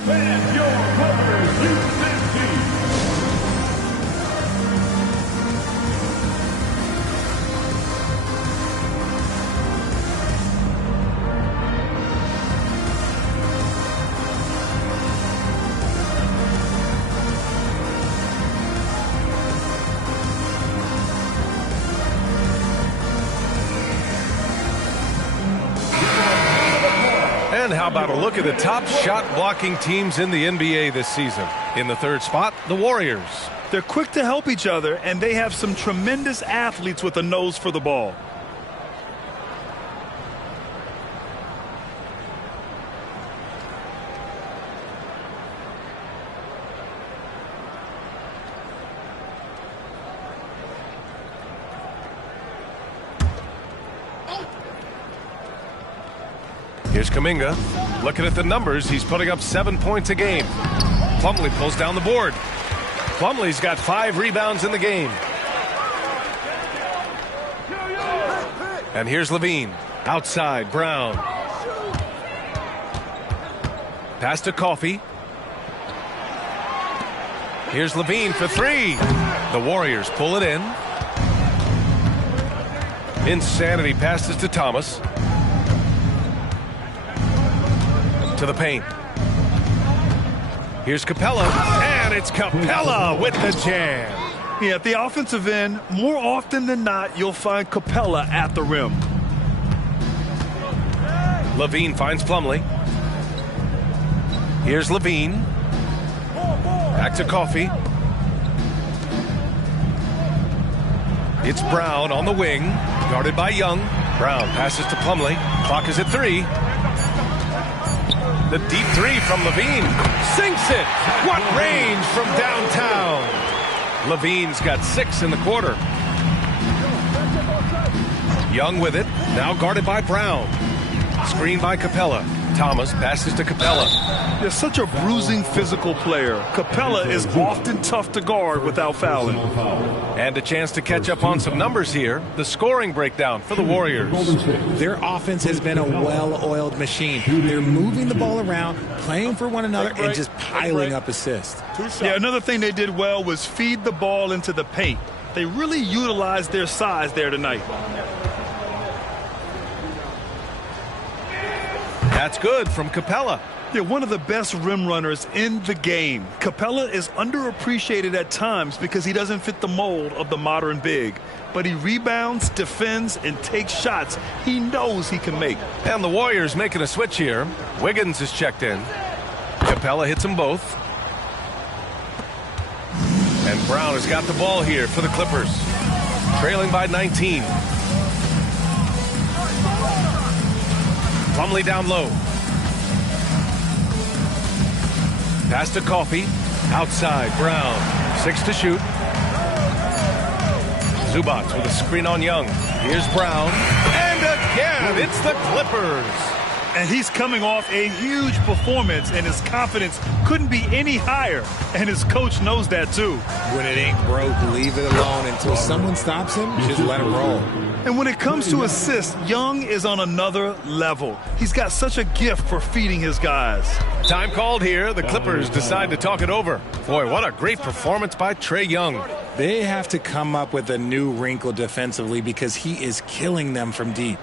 And your Clippers University. And how about a look at the top shot blocking teams in the NBA this season? In the third spot, the Warriors. They're quick to help each other, and they have some tremendous athletes with a nose for the ball. Here's Kuminga. Looking at the numbers, he's putting up 7 points a game. Plumlee pulls down the board. Plumlee's got 5 rebounds in the game. And here's Levine. Outside, Brown. Pass to Coffey. Here's Levine for 3. The Warriors pull it in. Insanity passes to Thomas. To the paint. Here's Capella, and it's Capella with the jam. Yeah, at the offensive end, more often than not, you'll find Capella at the rim. Levine finds Plumlee. Here's Levine. Back to Coffey. It's Brown on the wing, guarded by Young. Brown passes to Plumlee. Clock is at 3. The deep 3 from Levine. Sinks it. What range from downtown. Levine's got 6 in the quarter. Young with it. Now guarded by Brown. Screen by Capella. Thomas passes to Capella. They're such a bruising physical player. Capella is often tough to guard without fouling. And a chance to catch up on some numbers here. The scoring breakdown for the Warriors. Their offense has been a well-oiled machine. They're moving the ball around, playing for one another, and just piling up assists. Yeah, another thing they did well was feed the ball into the paint. They really utilized their size there tonight. That's good from Capella. They're one of the best rim runners in the game. Capella is underappreciated at times because he doesn't fit the mold of the modern big. But he rebounds, defends, and takes shots he knows he can make. And the Warriors making a switch here. Wiggins is checked in. Capella hits them both. And Brown has got the ball here for the Clippers. Trailing by 19. Plumlee down low. Pass to Coffey. Outside, Brown. 6 to shoot. Zubac with a screen on Young. Here's Brown. And again, it's the Clippers. And he's coming off a huge performance, and his confidence couldn't be any higher. And his coach knows that, too. When it ain't broke, leave it alone. Until someone stops him, just let him roll. And when it comes to assists, Young is on another level. He's got such a gift for feeding his guys. Time called here. The Clippers decide to talk it over. Boy, what a great performance by Trae Young. They have to come up with a new wrinkle defensively because he is killing them from deep.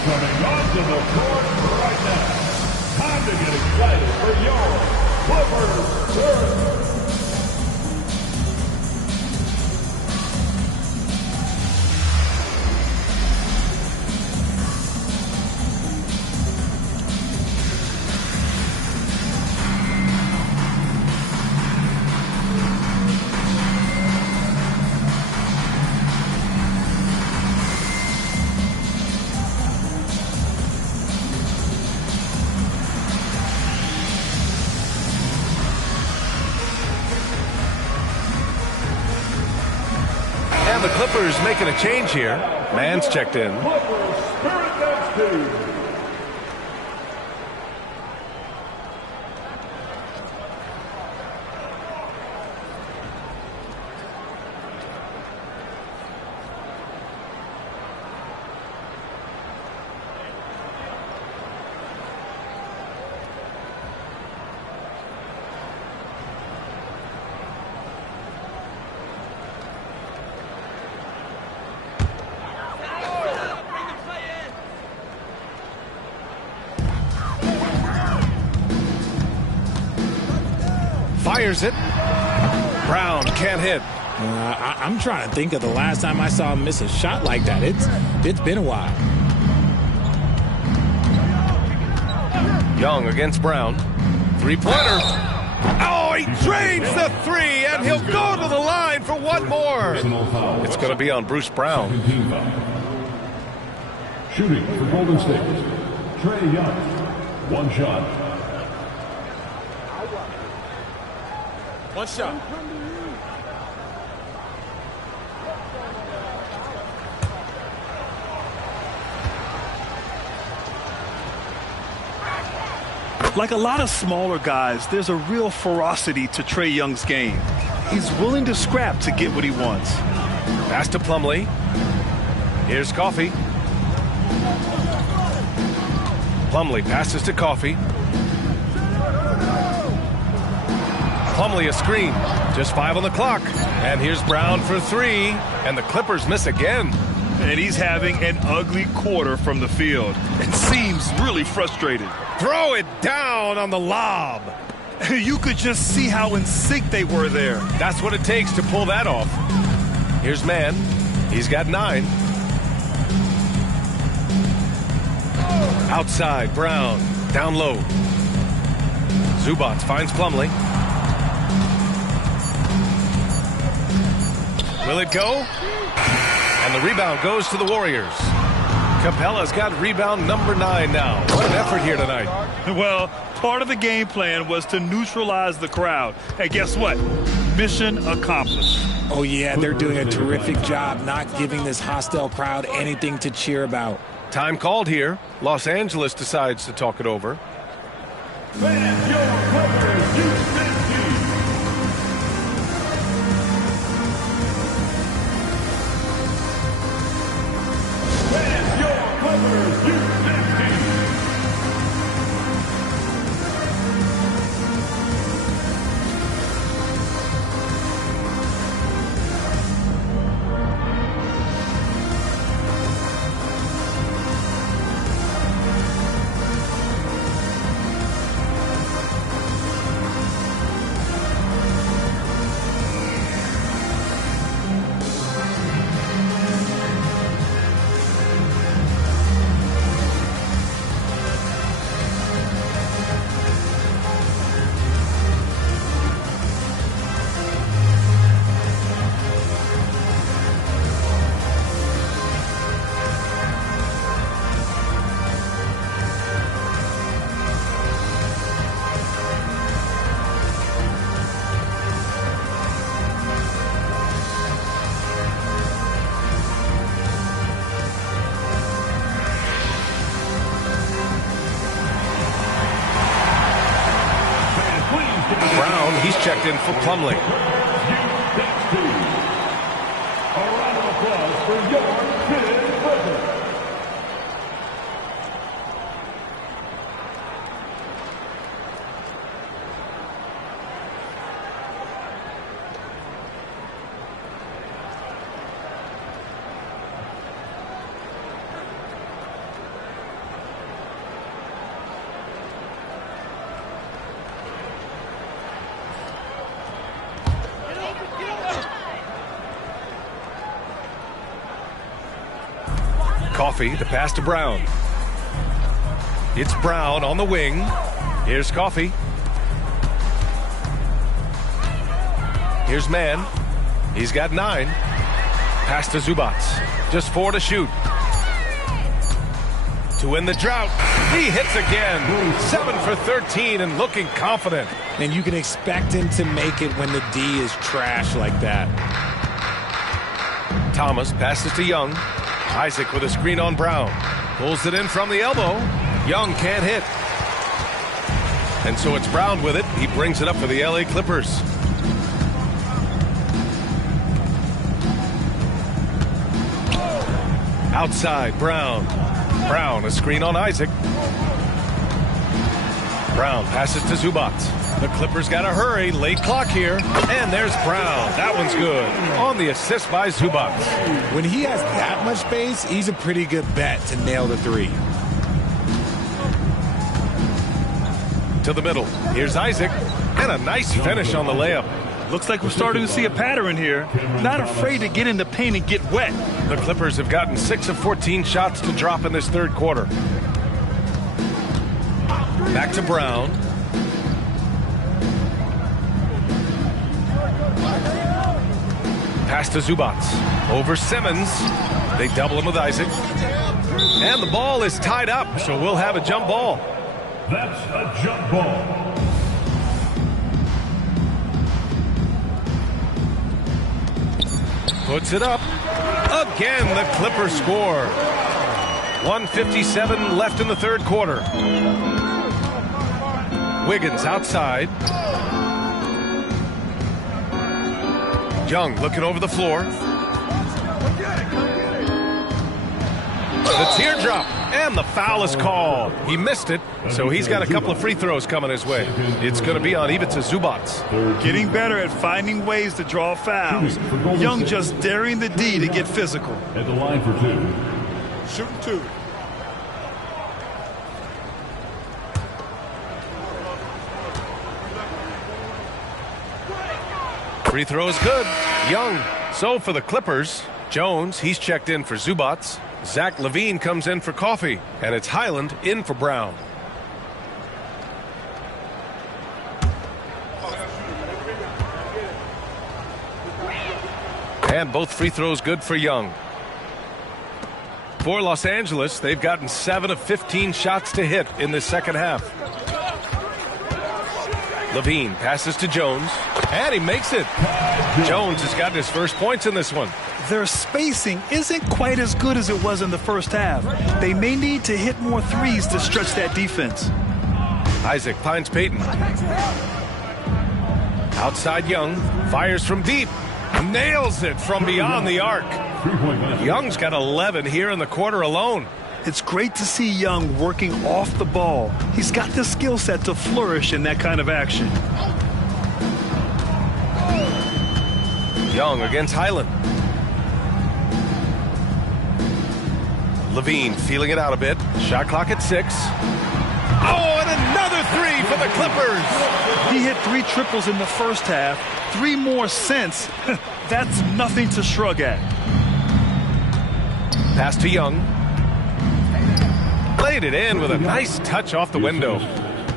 Coming onto the court right now. Time to get excited for your Clippers turn. And the Clippers making a change here. Mann's checked in. Clippers spirit next team. Fires it. Brown can't hit. I'm trying to think of the last time I saw him miss a shot like that. It's been a while. Young against Brown. Three-pointer. Oh, he drains the three, and he'll go to the line for one more. It's going to be on Bruce Brown. Shooting for Golden State, Trae Young. One shot. One shot. Like a lot of smaller guys, there's a real ferocity to Trae Young's game. He's willing to scrap to get what he wants. Pass to Plumlee. Here's Coffee. Plumlee passes to Coffee. Plumlee a screen. Just 5 on the clock. And here's Brown for 3. And the Clippers miss again. And he's having an ugly quarter from the field and seems really frustrated. Throw it down on the lob. You could just see how in sync they were there. That's what it takes to pull that off. Here's Mann. He's got 9. Outside, Brown. Down low. Zubac finds Plumlee. Will it go? And the rebound goes to the Warriors. Capella's got rebound number 9 now. What an effort here tonight. Well, part of the game plan was to neutralize the crowd. Hey, guess what? Mission accomplished. Oh, yeah, they're doing a terrific job not giving this hostile crowd anything to cheer about. Time called here. Los Angeles decides to talk it over. He's checked in for Plumlee. A round of applause for your kid brother. Coffee, the pass to Brown. It's Brown on the wing. Here's Coffee. Here's Mann. He's got 9. Pass to Zubac. Just 4 to shoot. To win the drought. He hits again. 7 for 13 and looking confident. And you can expect him to make it when the D is trash like that. Thomas passes to Young. Isaac with a screen on Brown. Pulls it in from the elbow. Young can't hit. And so it's Brown with it. He brings it up for the LA Clippers. Outside, Brown. Brown, a screen on Isaac. Brown passes to Zubac. The Clippers got to hurry. Late clock here. And there's Brown. That one's good. On the assist by Zubac. When he has that much space, he's a pretty good bet to nail the 3. To the middle. Here's Isaac. And a nice finish on the layup. Looks like we're starting to see a pattern here. Not afraid to get in the paint and get wet. The Clippers have gotten 6 of 14 shots to drop in this third quarter. Back to Brown. Pass to Zubac. Over Simmons. They double him with Isaac. And the ball is tied up, so we'll have a jump ball. That's a jump ball. Puts it up. Again, the Clippers score. 1:57 left in the third quarter. Wiggins outside. Young looking over the floor. The teardrop, and the foul is called. He missed it, so he's got a couple of free throws coming his way. It's going to be on Ivica Zubac. Getting better at finding ways to draw fouls. Young just daring the D to get physical. At the line for 2. Shooting 2. Free throw is good. Young. So for the Clippers, Jones, he's checked in for Zubac. Zach LaVine comes in for Coffey, and it's Highland in for Brown. And both free throws good for Young. For Los Angeles, they've gotten 7 of 15 shots to hit in this second half. LaVine passes to Jones, and he makes it. Jones has gotten his first points in this one. Their spacing isn't quite as good as it was in the first half. They may need to hit more threes to stretch that defense. Isaac finds Payton. Outside Young, fires from deep. Nails it from beyond the arc. Young's got 11 here in the quarter alone. It's great to see Young working off the ball. He's got the skill set to flourish in that kind of action. Young against Highland. LaVine feeling it out a bit. Shot clock at 6. Oh, and another 3 for the Clippers. He hit 3 triples in the first half. 3 more since. That's nothing to shrug at. Pass to Young. Played it in with a nice touch off the window.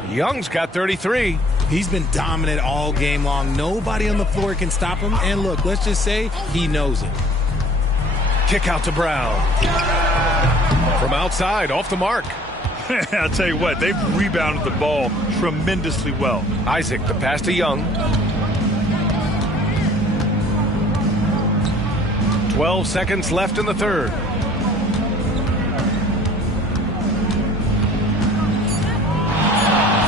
Young's got 33. He's been dominant all game long. Nobody on the floor can stop him. And look, let's just say he knows it. Kick out to Brown. From outside, off the mark. I'll tell you what, they've rebounded the ball tremendously well. Isaac, the pass to Young. 12 seconds left in the third.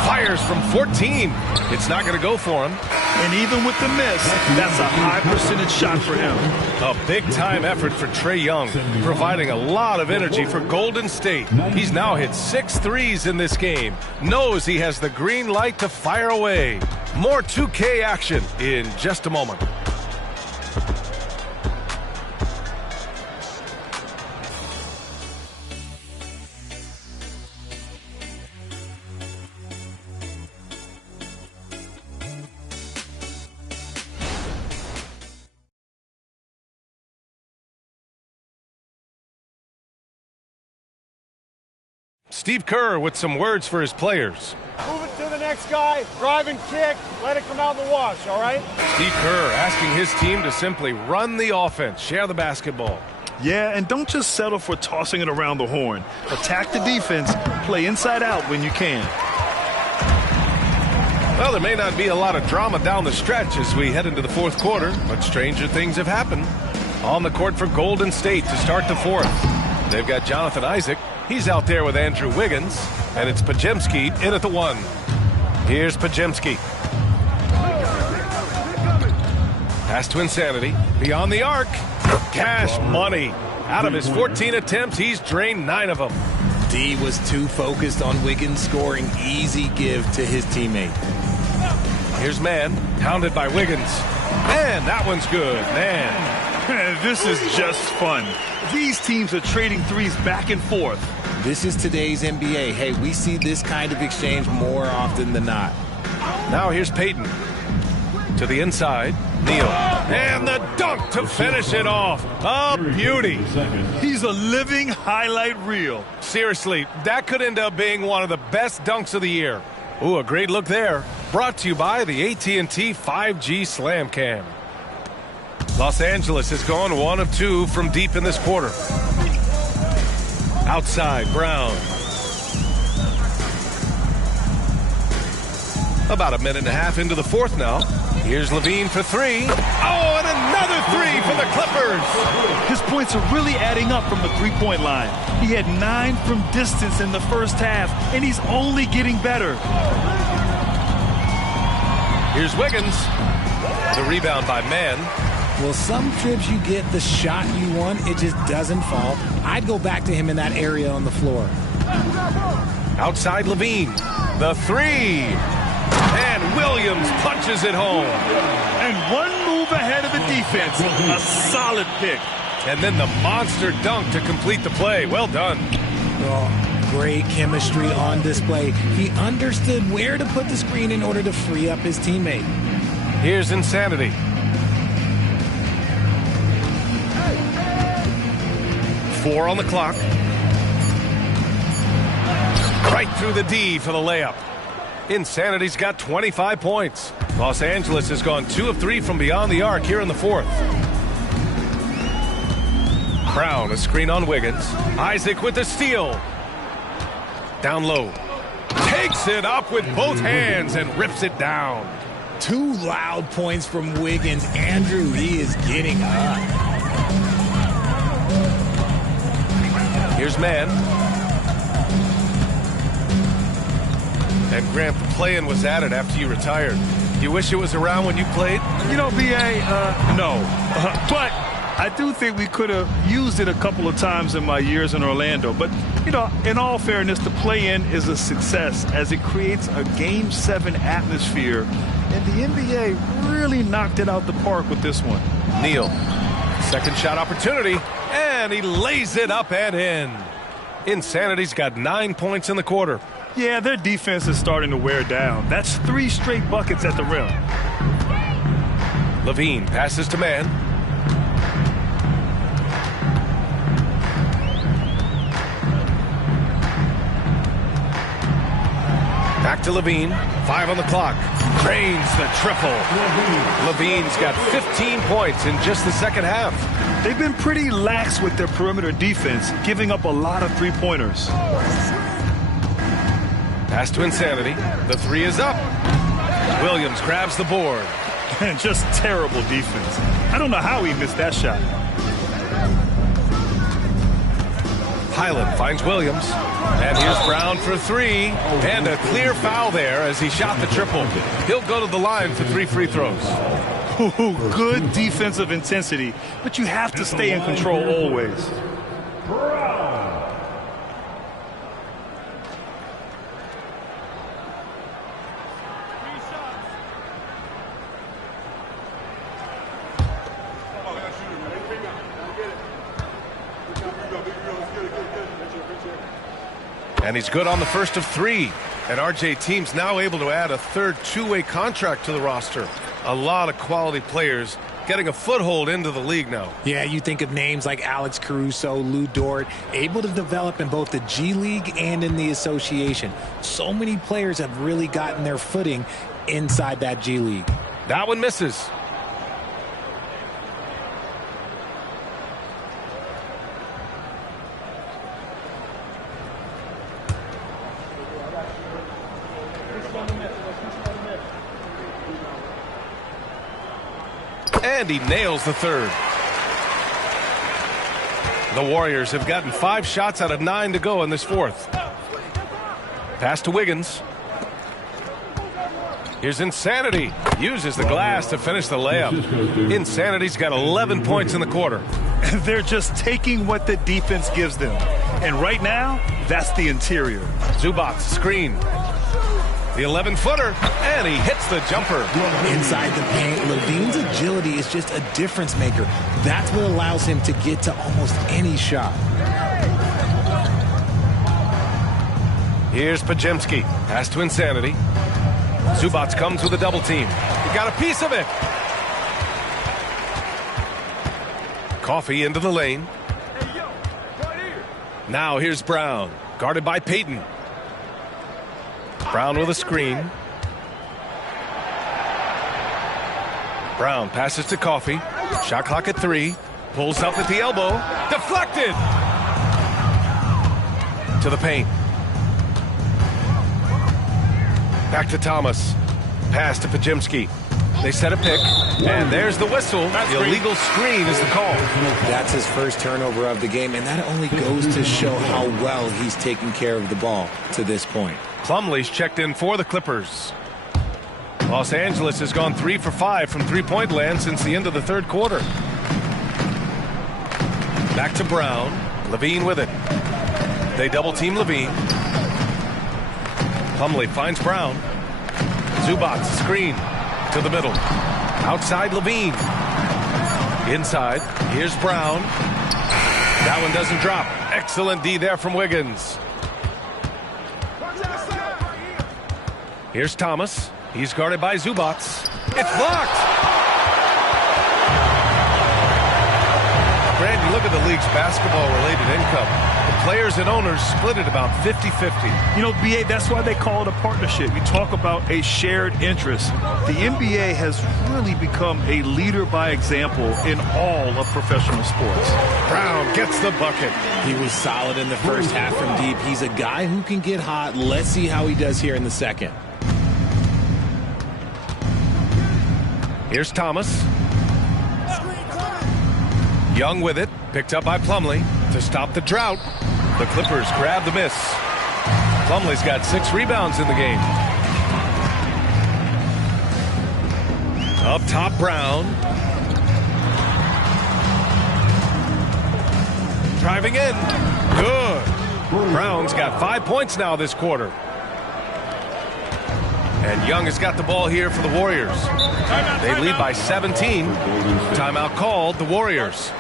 Fires from 14. It's not going to go for him. And even with the miss, that's a high percentage shot for him. A big-time effort for Trae Young, providing a lot of energy for Golden State. He's now hit 6 threes in this game. Knows he has the green light to fire away. More 2K action in just a moment. Steve Kerr with some words for his players. Move it to the next guy, drive and kick, let it come out in the wash, all right? Steve Kerr asking his team to simply run the offense, share the basketball. Yeah, and don't just settle for tossing it around the horn. Attack the defense, play inside out when you can. Well, there may not be a lot of drama down the stretch as we head into the fourth quarter, but stranger things have happened. On the court for Golden State to start the fourth. They've got Jonathan Isaac. He's out there with Andrew Wiggins, and it's Pajemski in at the 1. Here's Pajemski. Pass to Insanity. Beyond the arc. Cash money. Out of his 14 attempts, he's drained 9 of them. D was too focused on Wiggins scoring. Easy give to his teammate. Here's Mann, hounded by Wiggins. And that one's good, man. This is just fun. These teams are trading threes back and forth. This is today's NBA. Hey, we see this kind of exchange more often than not. Now here's Payton. To the inside, Neal. And the dunk to finish it off. A beauty. He's a living highlight reel. Seriously, that could end up being one of the best dunks of the year. Ooh, a great look there. Brought to you by the AT&T 5G Slam Cam. Los Angeles has gone 1 of 2 from deep in this quarter. Outside, Brown. About a minute and a half into the fourth now. Here's Levine for 3. Oh, and another 3 for the Clippers. His points are really adding up from the three-point line. He had 9 from distance in the first half, and he's only getting better. Here's Wiggins. The rebound by Mann. Well, some trips you get the shot you want, it just doesn't fall. I'd go back to him in that area on the floor. Outside Levine. The 3. And Williams punches it home. And one move ahead of the defense. A solid pick. And then the monster dunk to complete the play. Well done. Oh, great chemistry on display. He understood where to put the screen in order to free up his teammate. Here's Insanity. Four on the clock. Right through the D for the layup. Insanity's got 25 points. Los Angeles has gone 2 of 3 from beyond the arc here in the fourth. Brown, a screen on Wiggins. Isaac with the steal. Down low. Takes it up with both hands and rips it down. 2 loud points from Wiggins. Andrew, he is getting up. Here's Mann. And Grant, the play-in was added after you retired. You wish it was around when you played? You know, B.A., no. But I do think we could have used it a couple of times in my years in Orlando. But, you know, in all fairness, the play-in is a success as it creates a Game 7 atmosphere. And the NBA really knocked it out the park with this one. Neal, second shot opportunity, and he lays it up and in. Insanity's got 9 points in the quarter. Yeah, their defense is starting to wear down. That's 3 straight buckets at the rim. Levine passes to Mann. Back to Levine. 5 on the clock. Cranes the triple. Levine's got 15 points in just the second half. They've been pretty lax with their perimeter defense, giving up a lot of three-pointers. Pass to Insanity. The 3 is up. Williams grabs the board. And just terrible defense. I don't know how he missed that shot. Highland finds Williams. And here's Brown for 3. And a clear foul there as he shot the triple. He'll go to the line for 3 free throws. Ooh, good defensive intensity, but you have to stay in control always. And he's good on the first of 3. And RJ team's now able to add a third two-way contract to the roster. A lot of quality players getting a foothold into the league now. Yeah, you think of names like Alex Caruso, Lou Dort, able to develop in both the G League and in the association. So many players have really gotten their footing inside that G League. That one misses. And he nails the third. The Warriors have gotten 5 shots out of 9 to go in this fourth. Pass to Wiggins. Here's Insanity. Uses the glass to finish the layup. Insanity's got 11 points in the quarter. They're just taking what the defense gives them. And right now, that's the interior. Zubac screen. The 11-footer, and he hits the jumper. Inside the paint, Levine's agility is just a difference maker. That's what allows him to get to almost any shot. Here's Pajemski. Pass to Insanity. Zubats comes with a double team. He got a piece of it. Coffee into the lane. Now here's Brown, guarded by Payton. Brown with a screen. Brown passes to Coffee. Shot clock at 3. Pulls up at the elbow. Deflected! To the paint. Back to Thomas. Pass to Pajimski. They set a pick. And there's the whistle. The illegal screen is the call. That's his first turnover of the game, and that only goes to show how well he's taking care of the ball to this point. Plumlee's checked in for the Clippers. Los Angeles has gone 3 for 5 from three-point land since the end of the third quarter. Back to Brown. Levine with it. They double-team Levine. Plumlee finds Brown. Zubats screen to the middle. Outside Levine. Inside. Here's Brown. That one doesn't drop. Excellent D there from Wiggins. Here's Thomas. He's guarded by Zubats. It's blocked. Brand, you look at the league's basketball-related income. The players and owners split it about 50-50. You know, BA, that's why they call it a partnership. You talk about a shared interest. The NBA has really become a leader by example in all of professional sports. Brown gets the bucket. He was solid in the first half from deep. He's a guy who can get hot. Let's see how he does here in the second. Here's Thomas. Young with it. Picked up by Plumlee to stop the drought. The Clippers grab the miss. Plumlee's got 6 rebounds in the game. Up top, Brown. Driving in. Good. Brown's got 5 points now this quarter. And Young has got the ball here for the Warriors. They lead by 17. Timeout called, the Warriors.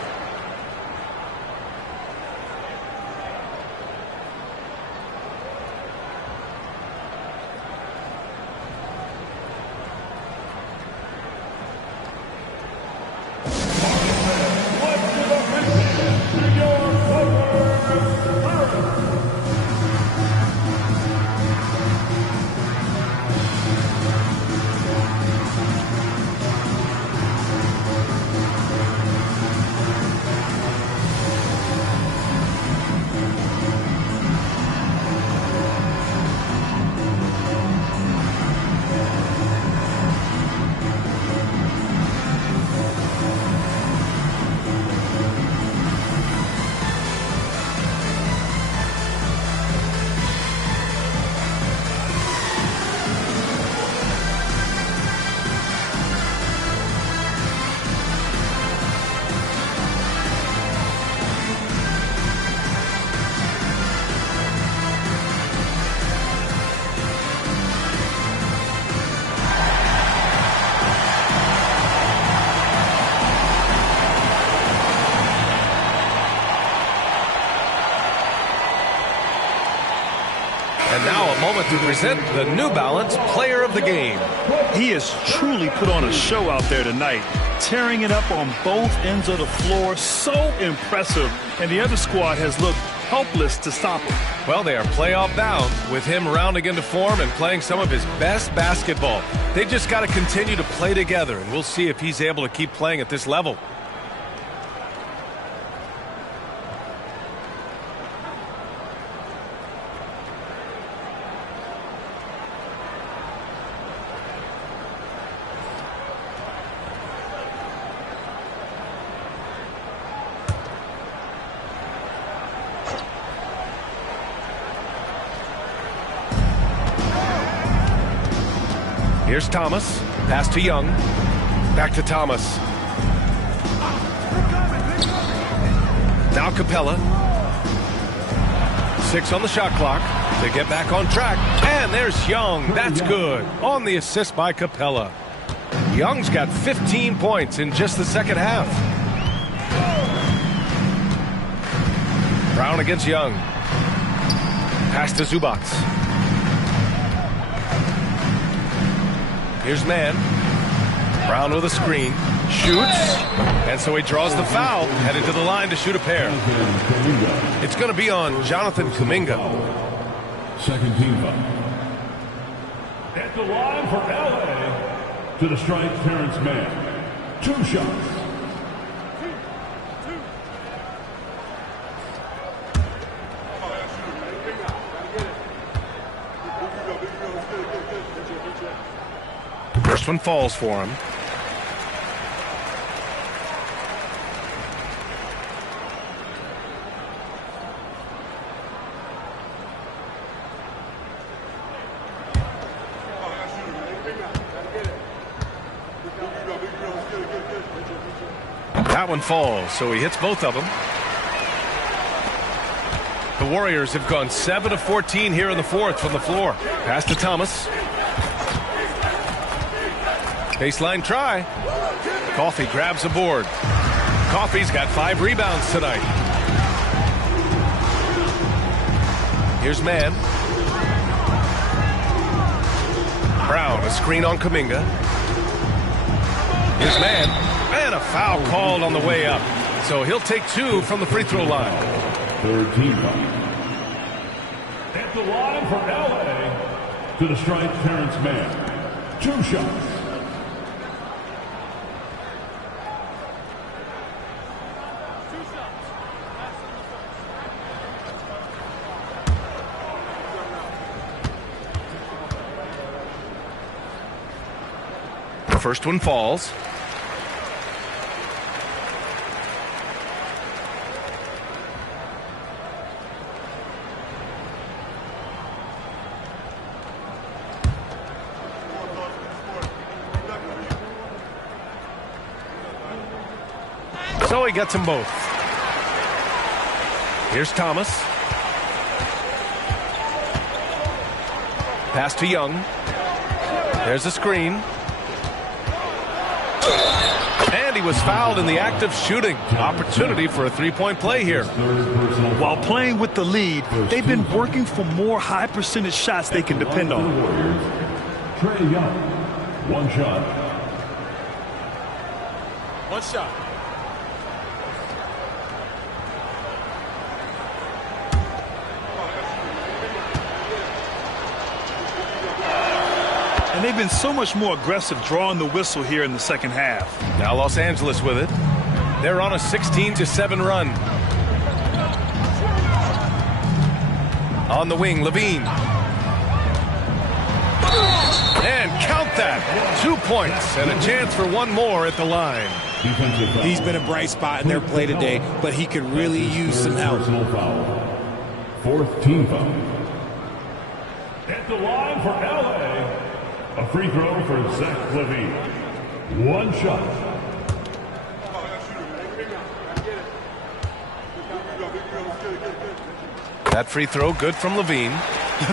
And now a moment to present the New Balance Player of the Game. He has truly put on a show out there tonight, tearing it up on both ends of the floor. So impressive. And the other squad has looked helpless to stop him. Well, they are playoff bound with him rounding into form and playing some of his best basketball. They just got to continue to play together, and we'll see if he's able to keep playing at this level. Here's Thomas. Pass to Young. Back to Thomas. Now Capella. 6 on the shot clock. They get back on track. And there's Young. That's good. On the assist by Capella. Young's got 15 points in just the second half. Brown against Young. Pass to Zubats. Here's man. Brown with a screen. Shoots. And so he draws the foul. Headed to the line to shoot a pair. It's going to be on Jonathan Kuminga. Second team foul. At the line for LA. To the strike, Terrence Mann. 2 shots. First one falls for him. That one falls, so he hits both of them. The Warriors have gone 7 of 14 here in the fourth from the floor. Pass to Thomas. Baseline try. Coffey grabs a board. Coffey's got 5 rebounds tonight. Here's Mann. Brown, a screen on Kuminga. Here's Mann. And a foul called on the way up. So he'll take 2 from the free throw line. Third team foul. At the line for LA. To the strike, Terrence Mann. 2 shots. First one falls. So he gets them both. Here's Thomas. Pass to Young. There's a screen. And he was fouled in the act of shooting. Opportunity for a three-point play here. While playing with the lead, they've been working for more high percentage shots they can depend on. Trae Young, 1 shot. 1 shot. And they've been so much more aggressive drawing the whistle here in the second half. Now Los Angeles with it. They're on a 16-7 run. On the wing, Levine. And count that. 2 points and a chance for one more at the line. He's been a bright spot in their play today, but he could really use some help. Fourth team foul. At the line for LA. A free throw for Zach Levine. 1 shot. That free throw good from Levine.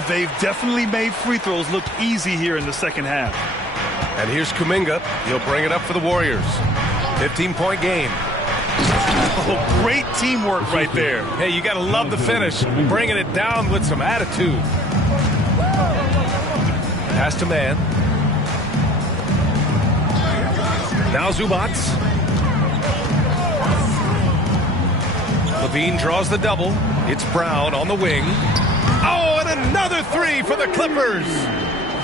They've definitely made free throws look easy here in the second half. And here's Kuminga. He'll bring it up for the Warriors. 15-point game. Oh, great teamwork right there. Hey, you got to love the finish. Bringing it down with some attitude. Pass to Mann. Now Zubac. Levine draws the double. It's Brown on the wing. Oh, and another 3 for the Clippers.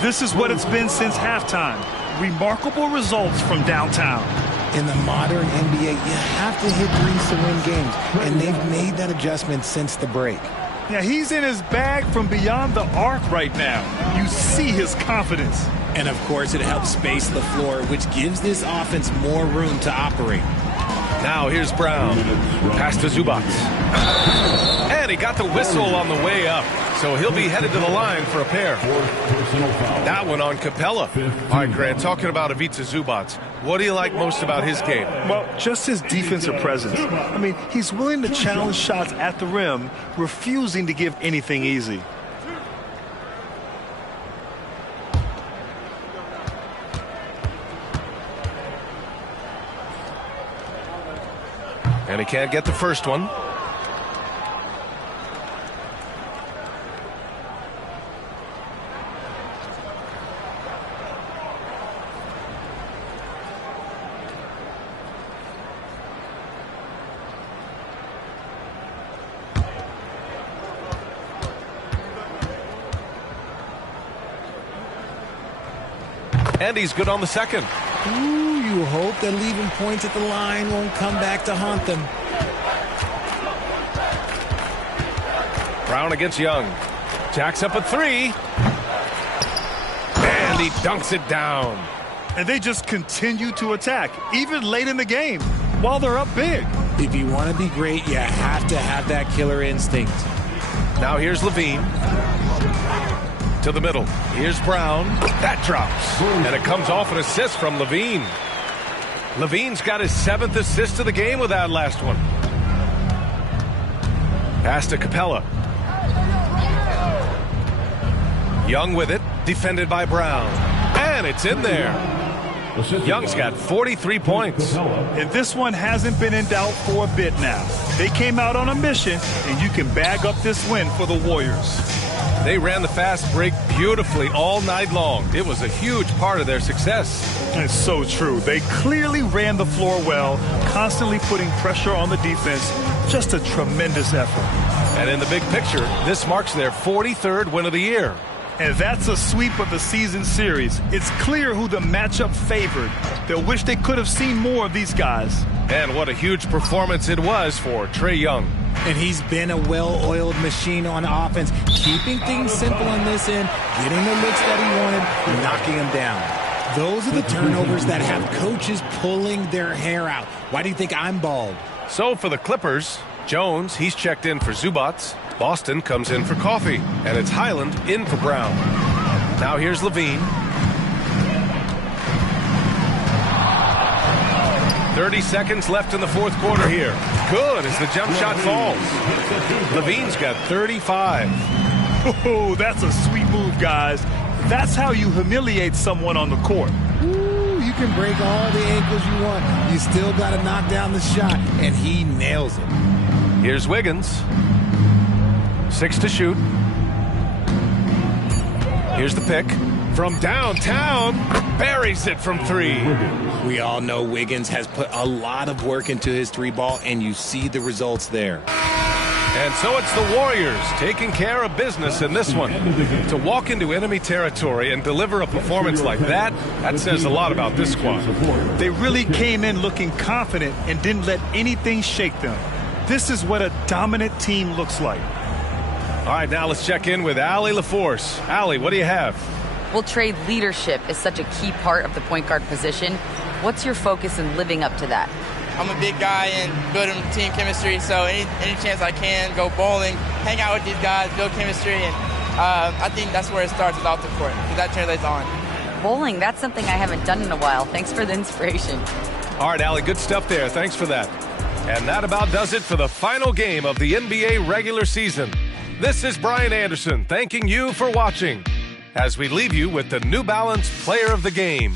This is what it's been since halftime. Remarkable results from downtown. In the modern NBA, you have to hit threes to win games, and they've made that adjustment since the break. Yeah, he's in his bag from beyond the arc right now. You see his confidence. And, of course, it helps space the floor, which gives this offense more room to operate. Now here's Brown. Pass to Zubac. And he got the whistle on the way up. So he'll be headed to the line for a pair. That one on Capella. All right, Grant, talking about Ivica Zubac, what do you like most about his game? Well, just his defensive presence. I mean, he's willing to challenge shots at the rim, refusing to give anything easy. And he can't get the first one. And he's good on the second. Ooh, you hope that leaving points at the line won't come back to haunt them. Brown against Young. Jacks up a three. And he dunks it down. And they just continue to attack, even late in the game, while they're up big. If you want to be great, you have to have that killer instinct. Now here's Levine. To the middle. Here's Brown. That drops. And it comes off an assist from Levine. Levine's got his 7th assist of the game with that last one. Pass to Capella. Young with it. Defended by Brown. And it's in there. Young's got 43 points. And this one hasn't been in doubt for a bit now. They came out on a mission, and you can bag up this win for the Warriors. They ran the fast break beautifully all night long. It was a huge part of their success. It's so true. They clearly ran the floor well, constantly putting pressure on the defense. Just a tremendous effort. And in the big picture, this marks their 43rd win of the year. And that's a sweep of the season series. It's clear who the matchup favored. They'll wish they could have seen more of these guys. And what a huge performance it was for Trae Young. And he's been a well-oiled machine on offense, keeping things simple on this end, getting the looks that he wanted, knocking them down. Those are the turnovers that have coaches pulling their hair out. Why do you think I'm bald? So for the Clippers, Jones, he's checked in for Zubats. Boston comes in for Coffee. And it's Highland in for Brown. Now here's Levine. 30 seconds left in the fourth quarter here. Good as the jump shot falls. Levine's got 35. Oh, that's a sweet move, guys. That's how you humiliate someone on the court. Ooh, you can break all the ankles you want. You still got to knock down the shot, and he nails it. Here's Wiggins. 6 to shoot. Here's the pick. From downtown, buries it from 3. We all know Wiggins has put a lot of work into his 3-ball, and you see the results there. And so it's the Warriors taking care of business in this one. To walk into enemy territory and deliver a performance like that, that says a lot about this squad. They really came in looking confident and didn't let anything shake them. This is what a dominant team looks like. All right, now let's check in with Allie LaForce. Allie, what do you have? Well, Trey, leadership is such a key part of the point guard position. What's your focus in living up to that? I'm a big guy and building team chemistry, so any chance I can, go bowling, hang out with these guys, build chemistry, and I think that's where it starts is off the court, because that translates on. Bowling, that's something I haven't done in a while. Thanks for the inspiration. All right, Allie, good stuff there. Thanks for that. And that about does it for the final game of the NBA regular season. This is Brian Anderson thanking you for watching as we leave you with the New Balance Player of the Game.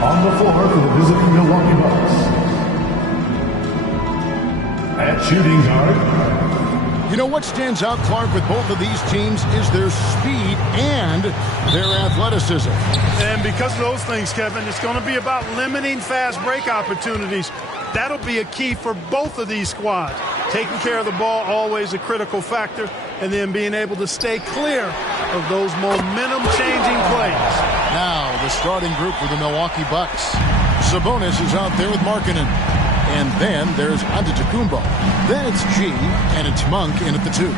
On the floor for the visiting Milwaukee Bucks. At shooting guard. You know what stands out, Clark, with both of these teams is their speed and their athleticism. And because of those things, Kevin, it's going to be about limiting fast break opportunities. That'll be a key for both of these squads. Taking care of the ball, always a critical factor, and then being able to stay clear of those momentum-changing plays. Now, the starting group for the Milwaukee Bucks. Sabonis is out there with Markkanen. And then there's Antetokounmpo. Then it's G, and it's Monk in at the 2.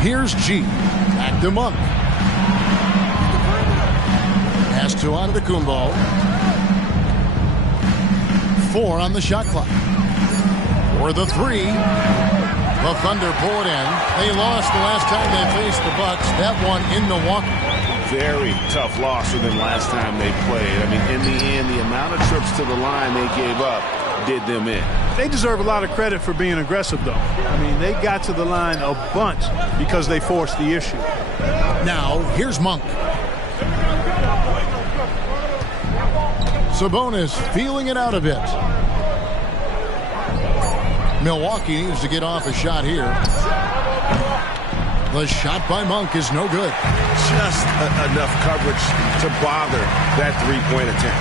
Here's G. Back to Monk. Pass to Antetokounmpo. 4 on the shot clock. For the 3. The Thunder pull it in. They lost the last time they faced the Bucks. That one in Milwaukee. Very tough loss for them last time they played. I mean, in the end, the amount of trips to the line they gave up did them in. They deserve a lot of credit for being aggressive, though. I mean, they got to the line a bunch because they forced the issue. Now, here's Monk. Sabonis feeling it out a bit. Milwaukee needs to get off a shot here. The shot by Monk is no good. Just enough coverage to bother that three-point attempt.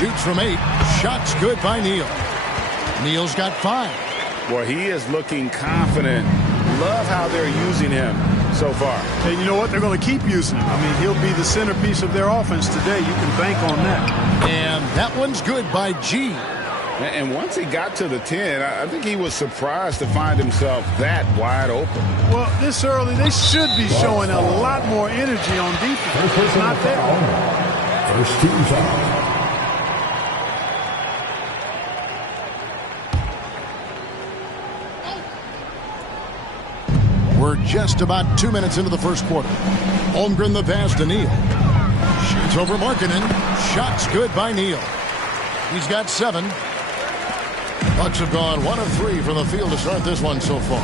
Shoots from 8. Shots good by Neal. Neal's got 5. Boy, he is looking confident. Love how they're using him so far. And you know what? They're going to keep using him. I mean, he'll be the centerpiece of their offense today. You can bank on that. And that one's good by G. And once he got to the 10, I think he was surprised to find himself that wide open. Well, this early, they should be showing a lot more energy on defense. It's not there. First team foul. We're just about 2 minutes into the first quarter. Holmgren the pass to Neal. Shoots over Markkanen. Shots good by Neal. He's got 7. Bucks have gone 1 of 3 from the field to start this one so far.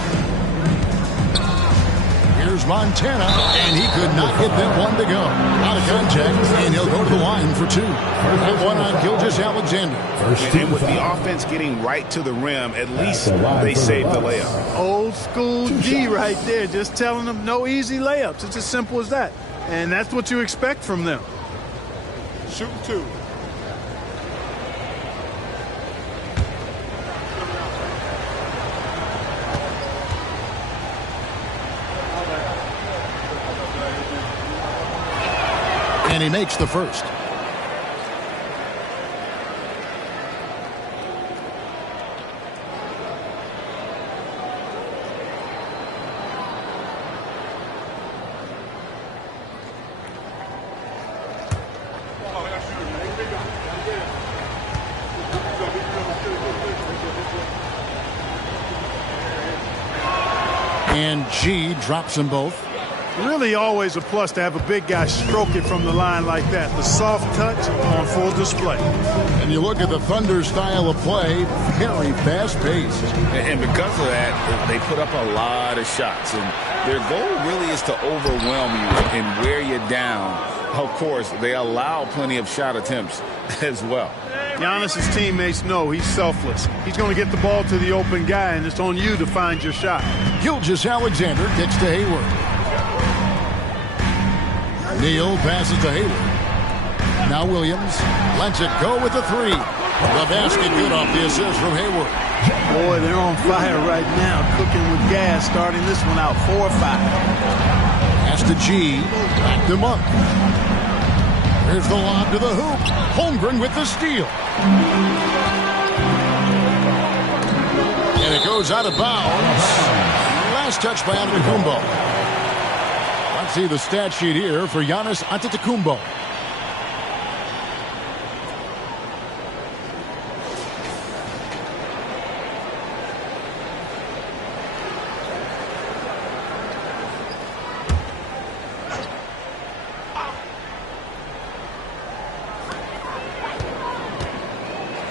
Here's Montana, and he could not get that one to go. Out of contact, and he'll go to the line for 2. That one on Gilgeous-Alexander. And with the offense getting right to the rim, at least they saved the layup. Old school D right there, just telling them no easy layups. It's as simple as that. And that's what you expect from them. Shooting 2. And he makes the first. And G drops them both. Really always a plus to have a big guy stroke it from the line like that. The soft touch on full display. And you look at the Thunder style of play, very fast-paced. And because of that, they put up a lot of shots. And their goal really is to overwhelm you and wear you down. Of course, they allow plenty of shot attempts as well. Giannis's teammates know he's selfless. He's going to get the ball to the open guy, and it's on you to find your shot. Gilgeous-Alexander kicks to Hayward. Neal passes to Hayward. Now Williams lets it go with the three. The basket good off the assist from Hayward. Boy, they're on fire right now, cooking with gas, starting this one out 4-5. Pass to G. Back to Monk. Here's the lob to the hoop. Holmgren with the steal. And it goes out of bounds. Last touch by Antetokounmpo. Let's see the stat sheet here for Giannis Antetokounmpo.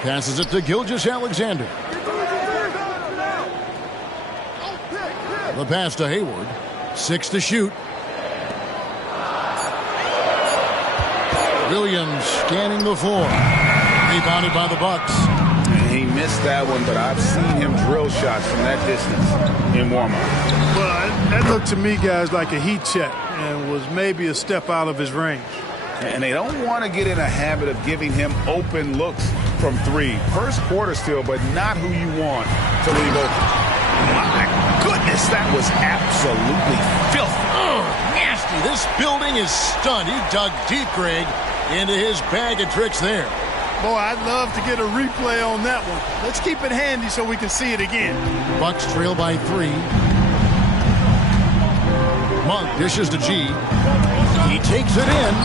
Passes it to Gilgeous-Alexander. The pass to Hayward. 6 to shoot. Williams scanning the floor. Rebounded by the Bucks. He missed that one, but I've seen him drill shots from that distance in warm-up. Well, that looked to me, guys, like a heat check and was maybe a step out of his range. And they don't want to get in a habit of giving him open looks from three. First quarter still, but not who you want to leave open. My goodness, that was absolutely filthy. Oh, nasty. This building is stunned. He dug deep, Greg, into his bag of tricks there. Boy, I'd love to get a replay on that one. Let's keep it handy so we can see it again. Bucks trail by 3. Monk dishes to G. He takes it in,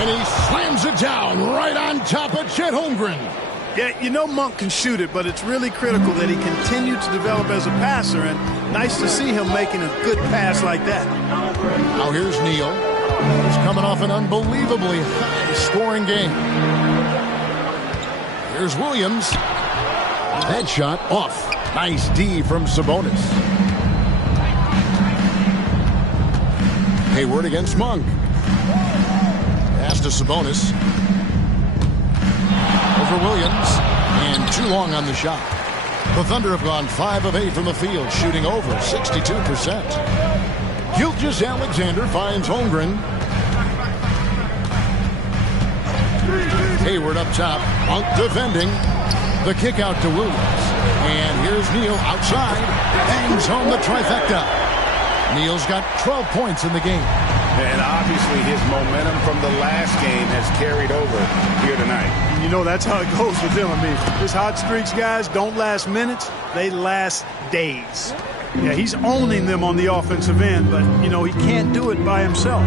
and he slams it down right on top of Chet Holmgren. Yeah, you know Monk can shoot it, but it's really critical that he continue to develop as a passer, and nice to see him making a good pass like that. Now here's Neal. He's coming off an unbelievably high-scoring game. Here's Williams. That shot off. Nice D from Sabonis. Hayward against Monk. Pass to Sabonis. Over Williams. And too long on the shot. The Thunder have gone 5 of 8 from the field, shooting over 62%. Gilgeous-Alexander finds Holmgren. Hayward up top. Monk defending. The kick out to Williams. And here's Neal outside. Bangs home the trifecta. Neal's got 12 points in the game. And obviously his momentum from the last game has carried over here tonight. And you know, that's how it goes with him. I mean, his hot streaks, guys, don't last minutes. They last days. Yeah, he's owning them on the offensive end, but, you know, he can't do it by himself.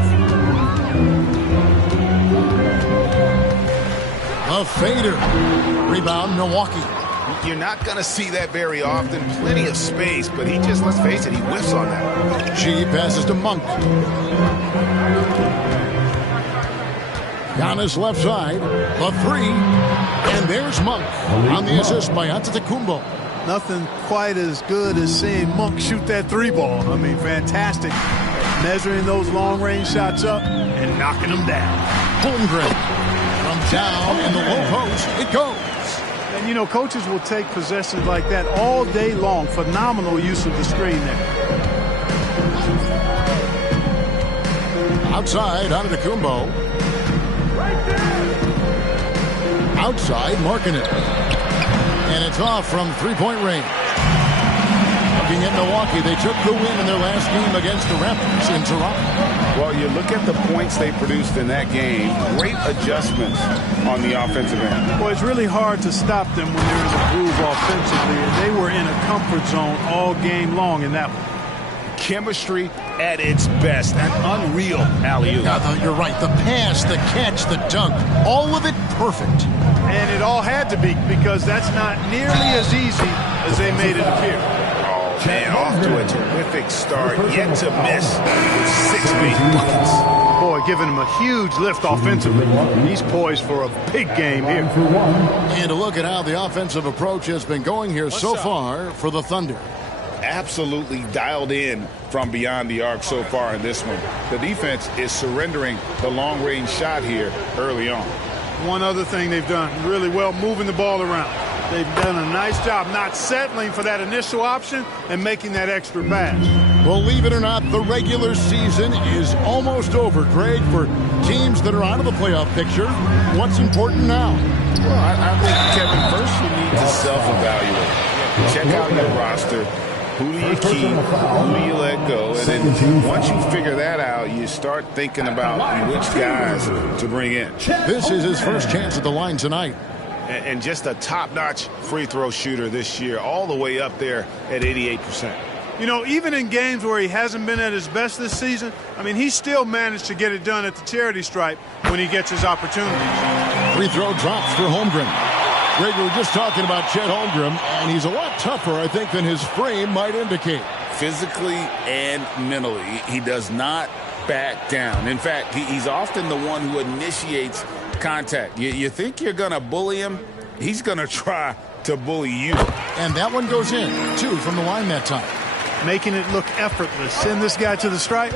A fader. Rebound, Milwaukee. You're not going to see that very often. Plenty of space, but he just, let's face it, he whiffs on that. G passes to Monk. Giannis left side. The 3. And there's Monk on the assist by Antetokounmpo. Nothing quite as good as seeing Monk shoot that 3 ball. I mean, fantastic. Measuring those long-range shots up and knocking them down. Holmgren. From down in the low post, it goes. And, you know, coaches will take possessions like that all day long. Phenomenal use of the screen there. Outside, Antetokounmpo. Outside, marking it. And it's off from three-point range. Looking at Milwaukee, they took the win in their last game against the Raptors in Toronto. Well, you look at the points they produced in that game. Great adjustments on the offensive end. Well, it's really hard to stop them when they're in a groove offensively. And they were in a comfort zone all game long in that one. Chemistry at its best. An unreal alley-oop. You're right. The pass, the catch, the dunk, all of it perfect. And it all had to be, because that's not nearly as easy as they made it appear. Oh, Man, off to a terrific start, yet to miss with 6 big buckets. Boy, giving him a huge lift offensively. He's poised for a big game here. And a look at how the offensive approach has been going here so far for the Thunder. Absolutely dialed in from beyond the arc so far in this one. The defense is surrendering the long-range shot here early on. One other thing they've done really well, moving the ball around. They've done a nice job not settling for that initial option and making that extra pass. Believe it or not, the regular season is almost over, Greg. For teams that are out of the playoff picture, what's important now? Well, I think, Kevin, first you need to self-evaluate. Check out your roster. Who do you keep? Who do you let go? And then once you figure that out, you start thinking about which guys to bring in. This is his first chance at the line tonight. And just a top-notch free throw shooter this year, all the way up there at 88%. You know, even in games where he hasn't been at his best this season, I mean, he still managed to get it done at the charity stripe when he gets his opportunities. Free throw drops for Holmgren. Greg, we were just talking about Chet Holmgren, and he's a lot tougher, I think, than his frame might indicate. Physically and mentally, he does not back down. In fact, he's often the one who initiates contact. You think you're going to bully him, he's going to try to bully you. And that one goes in, 2 from the line that time. Making it look effortless. Send this guy to the stripe,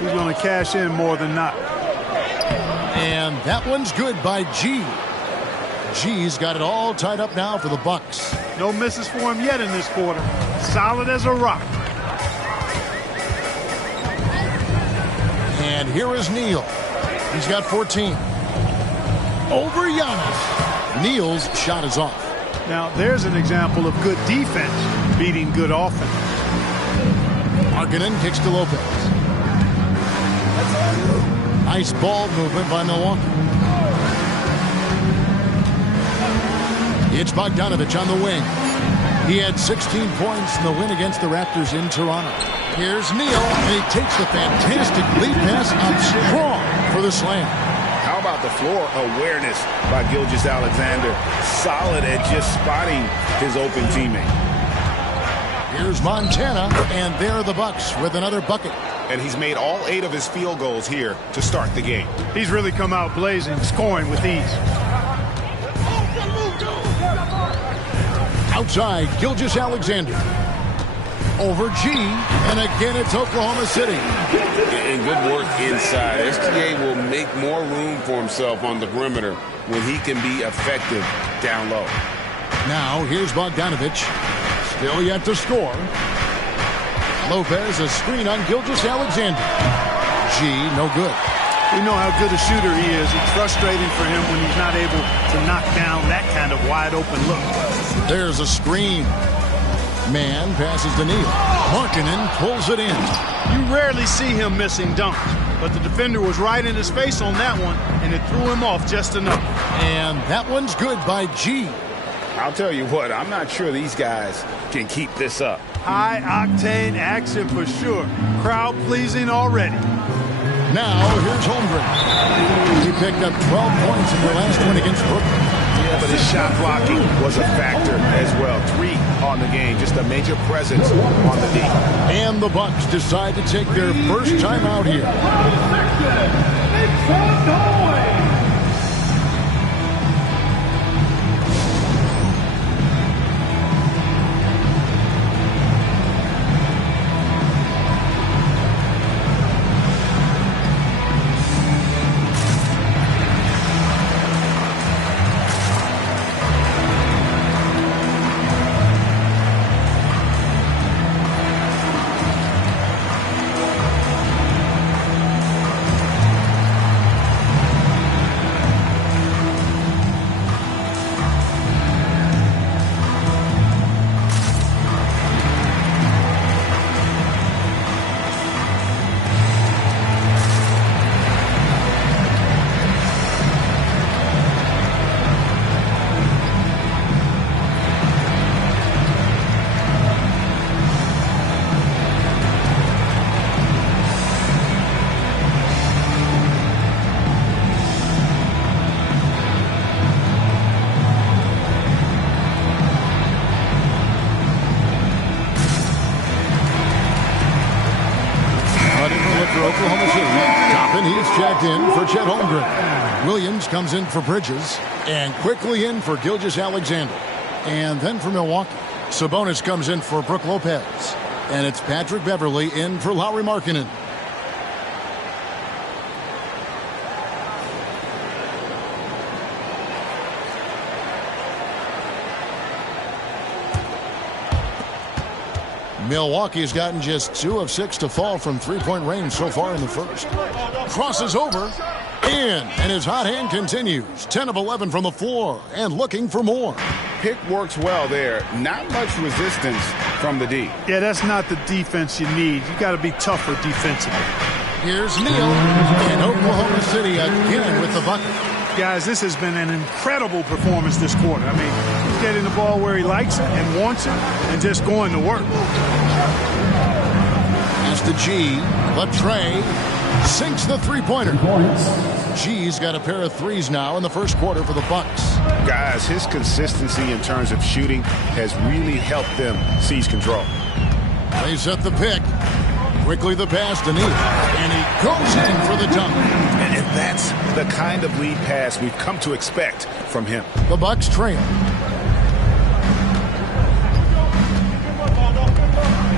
he's going to cash in more than not. And that one's good by G. G's got it all tied up now for the Bucks. No misses for him yet in this quarter. Solid as a rock. And here is Neal. He's got 14. Over Giannis. Neal's shot is off. Now, there's an example of good defense beating good offense. Markkanen kicks to Lopez. Nice ball movement by Milwaukee. It's Bogdanovich on the wing. He had 16 points in the win against the Raptors in Toronto. Here's Neal, and he takes the fantastic lead pass up strong for the slam. How about the floor awareness by Gilgeous-Alexander? Solid at just spotting his open teammate. Here's Montana, and there are the Bucks with another bucket. And he's made all 8 of his field goals here to start the game. He's really come out blazing, scoring with ease. Outside, Gilgeous-Alexander. Over G, and again it's Oklahoma City. And good work inside. SGA will make more room for himself on the perimeter when he can be effective down low. Now here's Bogdanovich. Still yet to score. Lopez, a screen on Gilgeous-Alexander. G, no good. We know how good a shooter he is. It's frustrating for him when he's not able to knock down that kind of wide open look. There's a screen. Man passes to Neal. Markkanen pulls it in. You rarely see him missing dunks, but the defender was right in his face on that one, and it threw him off just enough. And that one's good by G. I'll tell you what, I'm not sure these guys can keep this up. High-octane action for sure. Crowd-pleasing already. Now, here's Holmgren. He picked up 12 points in their last one against Brooklyn. Yeah, but his shot blocking was a factor as well. 3 on the game, just a major presence on the D. And the Bucks decide to take their first time out here. Oklahoma City, Toppin, he's checked in for Chet Holmgren. Williams comes in for Bridges. And quickly in for Gilgeous-Alexander. And then for Milwaukee, Sabonis comes in for Brook Lopez. And it's Patrick Beverley in for Lauri Markkanen. Milwaukee's gotten just 2 of 6 to fall from three-point range so far in the first. Crosses over, in, and his hot hand continues. 10 of 11 from the floor, and looking for more. Pick works well there. Not much resistance from the D. Yeah, that's not the defense you need. You got to be tougher defensively. Here's Neal in Oklahoma City again with the bucket. Guys, this has been an incredible performance this quarter. I mean, he's getting the ball where he likes it and wants it and just going to work. As to G, Latrey sinks the three-pointer. G's got a pair of threes now in the first quarter for the Bucks. Guys, his consistency in terms of shooting has really helped them seize control. They set the pick. Quickly the pass to Neal, and he goes in for the dunk. And that's the kind of lead pass we've come to expect from him. The Bucks trail.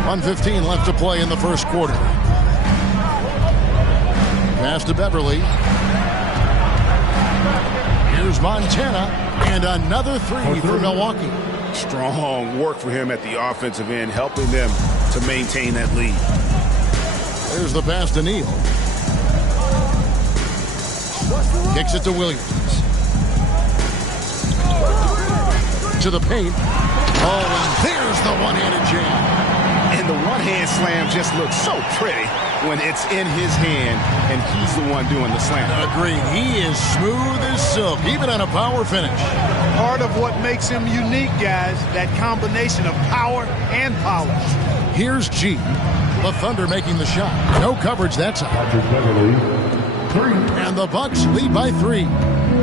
1:15 left to play in the first quarter. Pass to Beverley. Here's Montana, and another three for Milwaukee. Strong work for him at the offensive end, helping them to maintain that lead. There's the pass to Neal. Kicks it to Williams. To the paint. Oh, and there's the one-handed jam. And the one-hand slam just looks so pretty when it's in his hand and he's the one doing the slam. Agreed. He is smooth as silk, even on a power finish. Part of what makes him unique, guys, that combination of power and polish. Here's G. The Thunder making the shot. No coverage that time. And the Bucks lead by 3.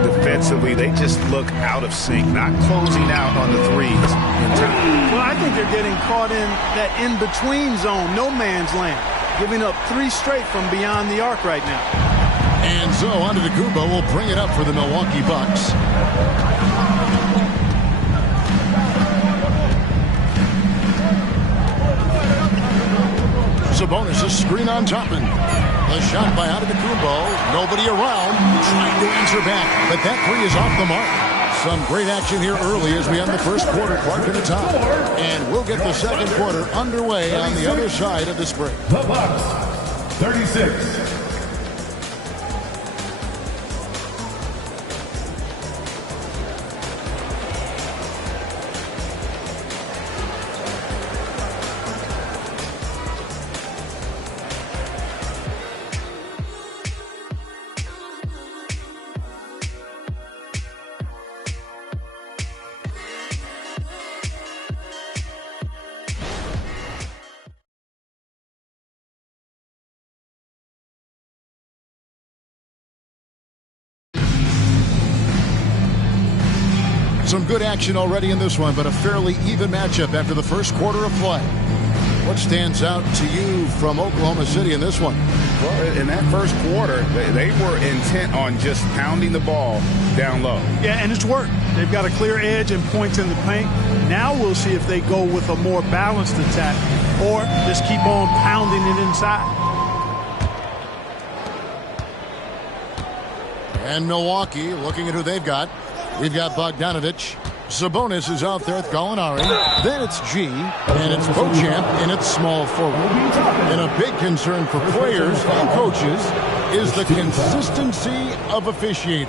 Defensively, they just look out of sync, not closing out on the threes in time. Well, I think they're getting caught in that in-between zone, no man's land, giving up 3 straight from beyond the arc right now. And so Antetokounmpo will bring it up for the Milwaukee Bucks. Sabonis a screen on Toppin. The shot by Antetokounmpo. Nobody around. Trying to answer back, but that three is off the mark. Some great action here early as we end the first quarter. Clark at a time. And we'll get the second quarter underway on the other side of this break. The Bucks, 36. Some good action already in this one, but a fairly even matchup after the first quarter of play. What stands out to you from Oklahoma City in this one? Well, in that first quarter, they were intent on just pounding the ball down low. Yeah, and it's worked. They've got a clear edge and points in the paint. Now we'll see if they go with a more balanced attack or just keep on pounding it inside. And Milwaukee looking at who they've got. We've got Bogdanovich. Sabonis is out there with Gallinari. Then it's G. And it's Beauchamp in its small forward. And a big concern for players and coaches is the consistency of officiating.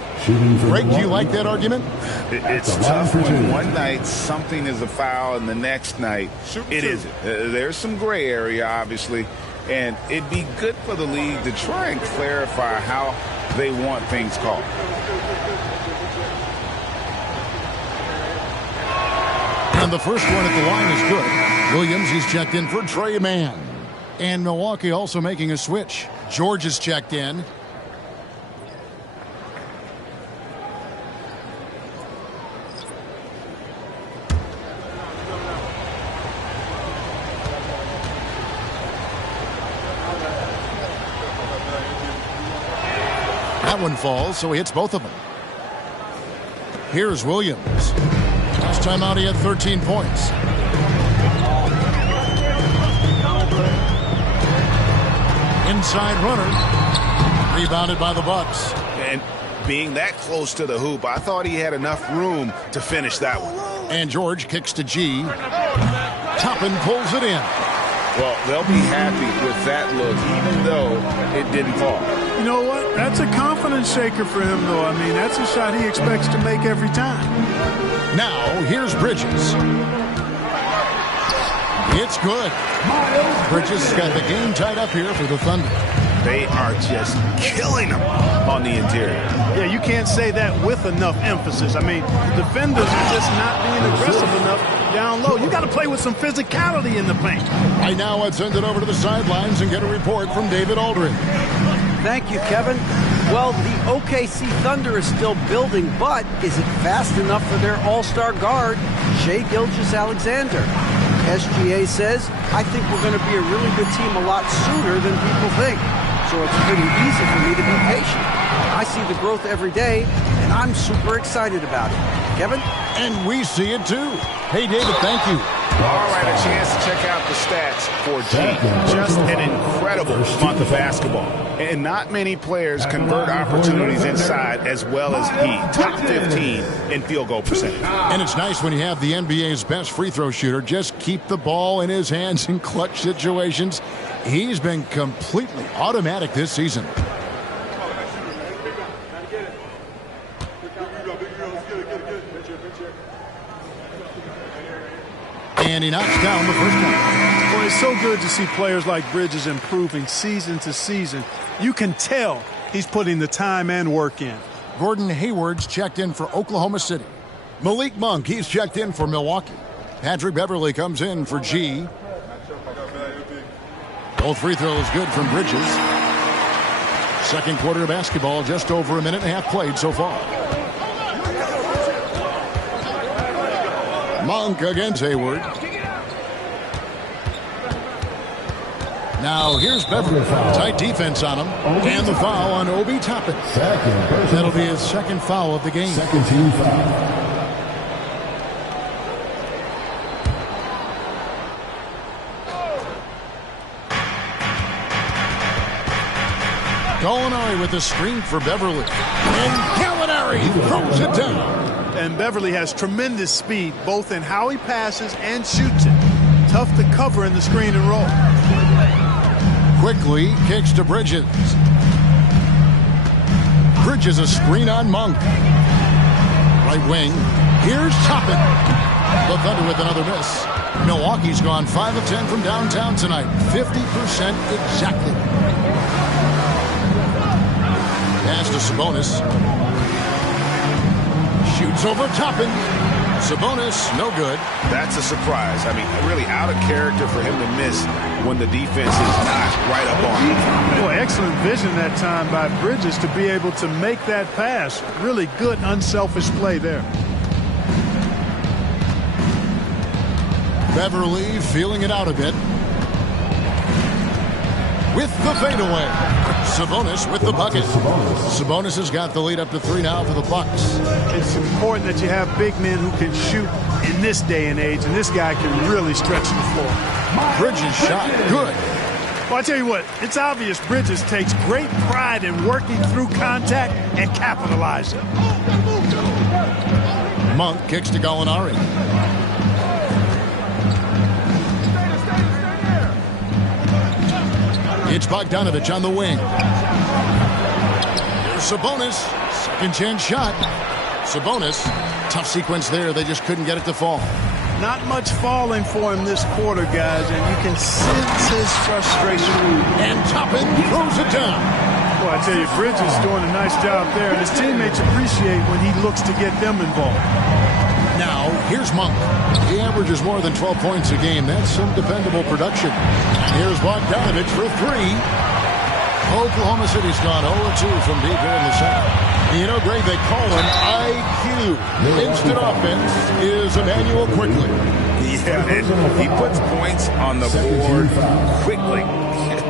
Greg, do you like that argument? It's tough when one night something is a foul and the next night it isn't. There's some gray area, obviously. And it'd be good for the league to try and clarify how they want things called. And the first one at the line is good. Williams, he's checked in for Trey Mann. And Milwaukee also making a switch. George is checked in. That one falls, so he hits both of them. Here's Williams. Last time out, he had 13 points. Inside runner. Rebounded by the Bucks. And being that close to the hoop, I thought he had enough room to finish that one. And George kicks to G. Toppin pulls it in. Well, they'll be happy with that look, even though it didn't fall. You know what? That's a confidence shaker for him, though. I mean, that's a shot he expects to make every time. Now, here's Bridges. It's good. Bridges has got the game tied up here for the Thunder. They are just killing them on the interior. Yeah, you can't say that with enough emphasis. I mean, the defenders are just not being aggressive enough down low. You got to play with some physicality in the paint. Right now, I'd send it over to the sidelines and get a report from David Aldridge. Thank you, Kevin. Well, the OKC Thunder is still building, but is it fast enough for their all-star guard, Shai Gilgeous-Alexander? SGA says, I think we're going to be a really good team a lot sooner than people think. So it's pretty easy for me to be patient. I see the growth every day, and I'm super excited about it. Kevin? And we see it too. Hey, David, thank you. All right, a chance to check out the stats for G. Just an incredible month of basketball. And not many players convert opportunities inside as well as he. Top 15 in field goal percentage. And it's nice when you have the NBA's best free throw shooter just keep the ball in his hands in clutch situations. He's been completely automatic this season. And he knocks down the first one. Well, it's so good to see players like Bridges improving season to season. You can tell he's putting the time and work in. Gordon Hayward's checked in for Oklahoma City. Malik Monk, he's checked in for Milwaukee. Patrick Beverley comes in for G. Both free throws good from Bridges. Second quarter of basketball, just over a minute and a half played so far. Monk against Hayward. Now here's Beverly. Tight defense on him. And the foul on Obi Toppin. That'll be his second foul of the game. Second team foul. Gallinari with the screen for Beverly. And Gallinari throws it down. And Beverly has tremendous speed, both in how he passes and shoots it. Tough to cover in the screen and roll. Quickly kicks to Bridges. Bridges a screen on Monk. Right wing. Here's Toppin. The Thunder with another miss. Milwaukee's gone 5 of 10 from downtown tonight. 50% exactly. Pass to Sabonis. Shoots over Toppin. Sabonis, no good. That's a surprise. I mean, really out of character for him to miss when the defense is not right up on him. Boy, excellent vision that time by Bridges to be able to make that pass. Really good, unselfish play there. Beverly feeling it out a bit. With the fadeaway. Sabonis with the bucket. Sabonis has got the lead up to 3 now for the Bucks. It's important that you have big men who can shoot in this day and age, and this guy can really stretch the floor. Bridges shot good. Well, I tell you what, it's obvious Bridges takes great pride in working through contact and capitalizing. Monk kicks to Gallinari. It's Bogdanovich on the wing. There's Sabonis. Second chance shot. Sabonis. Tough sequence there. They just couldn't get it to fall. Not much falling for him this quarter, guys, and you can sense his frustration. And Toppin throws it down. Well, I tell you, Bridges doing a nice job there, and his teammates appreciate when he looks to get them involved. Now, here's Monk. He averages more than 12 points a game. That's some dependable production. Here's Bogdanovich for 3. Oklahoma City's gone 0-2 from deep here in the second. You know, Greg, they call him IQ. Instant offense is Emmanuel quickly. Yeah, and he puts points on the board quickly.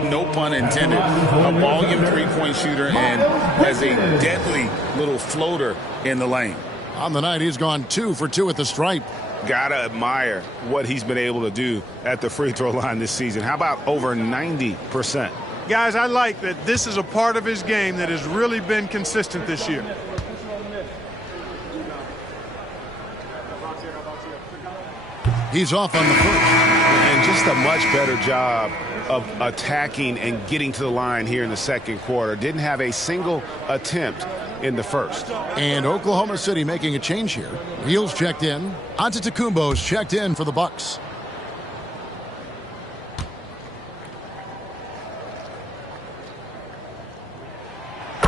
No pun pun intended, a volume three-point shooter and has a deadly little floater in the lane. On the night, he's gone 2 for 2 at the stripe. Gotta admire what he's been able to do at the free throw line this season. How about over 90%? Guys, I like that this is a part of his game that has really been consistent this year. He's off on the first. And just a much better job of attacking and getting to the line here in the second quarter. Didn't have a single attempt in the first. And Oklahoma City making a change here. Neal's checked in. Antetokounmpo's checked in for the Bucks.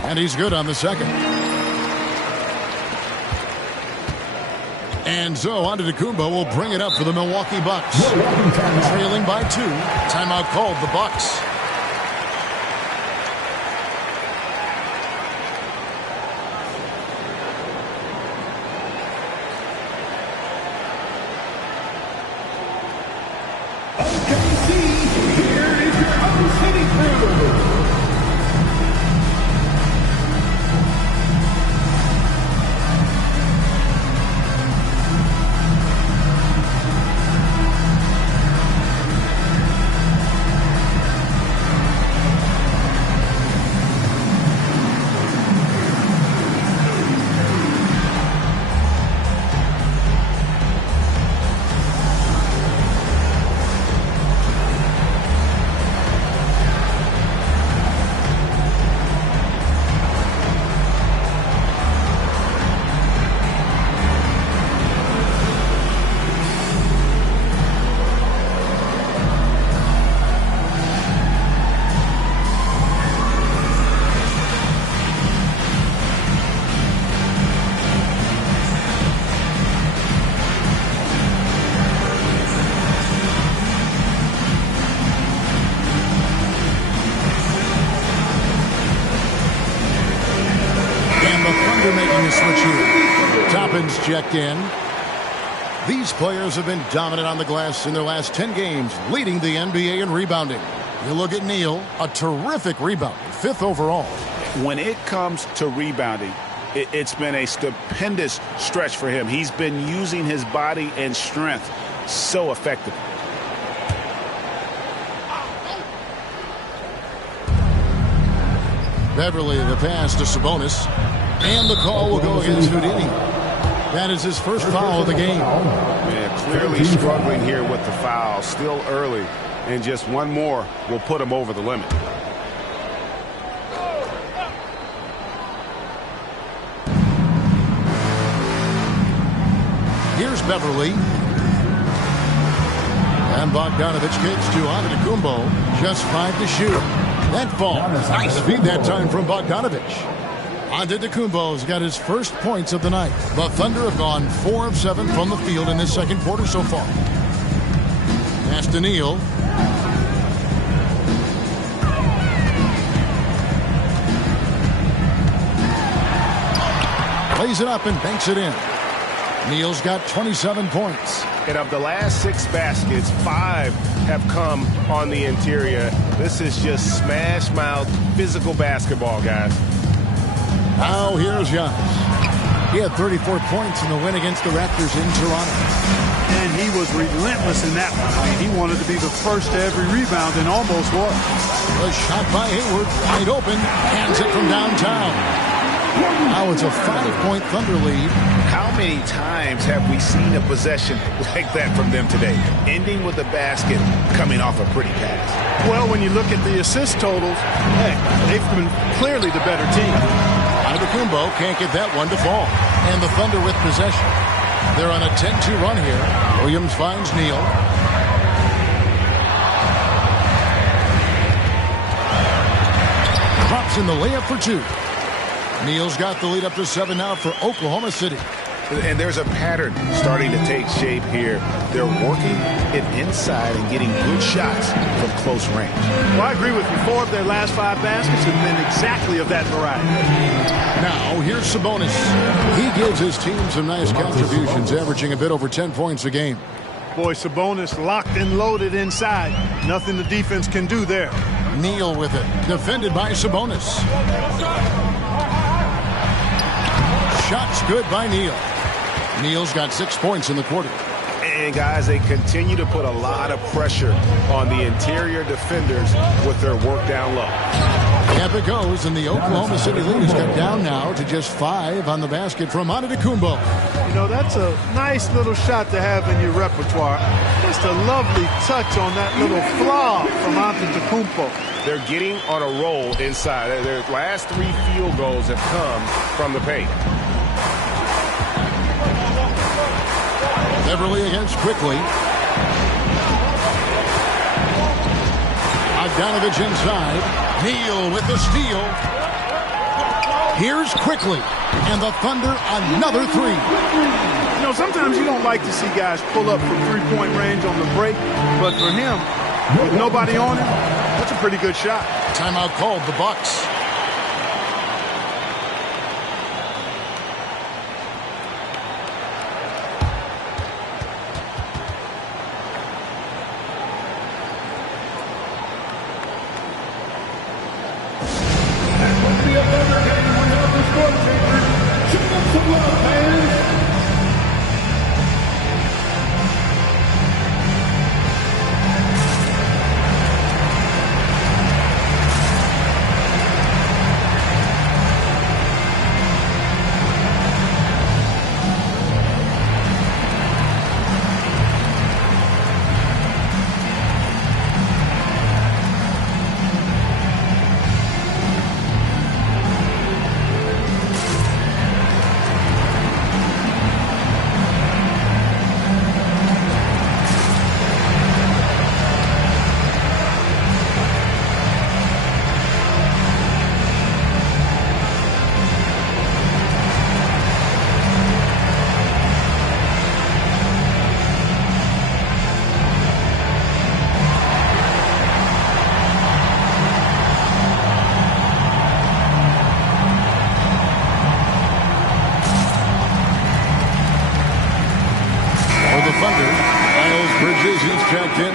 And he's good on the second. And so Antetokounmpo will bring it up for the Milwaukee Bucks. Trailing by 2. Timeout called the Bucks. Checked in. These players have been dominant on the glass in their last 10 games, leading the NBA in rebounding. You look at Neal, a terrific rebounder, 5th overall. When it comes to rebounding, it's been a stupendous stretch for him. He's been using his body and strength so effectively. Beverly, the pass to Sabonis. And the call will go against Houdini. That is his first foul of the game. Man, clearly struggling here with the foul. Still early. And just one more will put him over the limit. Here's Beverly. And Bogdanovich kicks to Antetokounmpo. Just 5 to shoot. That ball. Nice feed that time from Bogdanovich. Antetokounmpo's got his first points of the night. The Thunder have gone 4 of 7 from the field in this second quarter so far. Pass to Neal. Plays it up and banks it in. Neal's got 27 points. And of the last 6 baskets, 5 have come on the interior. This is just smash mouth physical basketball, guys. Now here's Giannis. He had 34 points in the win against the Raptors in Toronto. And he was relentless in that one. I mean, he wanted to be the first to every rebound and almost was. A shot by Hayward, wide open, hands it from downtown. Now it's a 5-point Thunder lead. How many times have we seen a possession like that from them today? Ending with a basket, coming off a pretty pass. Well, when you look at the assist totals, hey, they've been clearly the better team. Antetokounmpo can't get that one to fall. And the Thunder with possession. They're on a 10-2 run here. Williams finds Neal. Drops in the layup for 2. Neal's got the lead up to 7 now for Oklahoma City. And there's a pattern starting to take shape here. They're working it inside and getting good shots from close range. Well, I agree with you. 4 of their last 5 baskets have been exactly of that variety. Now, here's Sabonis. He gives his team some nice contributions, averaging a bit over 10 points a game. Boy, Sabonis locked and loaded inside. Nothing the defense can do there. Neal with it. Defended by Sabonis. Shots good by Neal. Neal's got 6 points in the quarter. And, guys, they continue to put a lot of pressure on the interior defenders with their work down low. Up it goes, and the Oklahoma City lead is cut down now to just 5 on the basket from Antetokounmpo. You know, that's a nice little shot to have in your repertoire. Just a lovely touch on that little flaw from Antetokounmpo. They're getting on a roll inside. Their last 3 field goals have come from the paint. Beverly against Quickly. Bogdanovich inside. Neal with the steal. Here's Quickly. And the Thunder another 3. You know, sometimes you don't like to see guys pull up from three-point range on the break. But for him, with nobody on him, that's a pretty good shot. Timeout called the Bucks.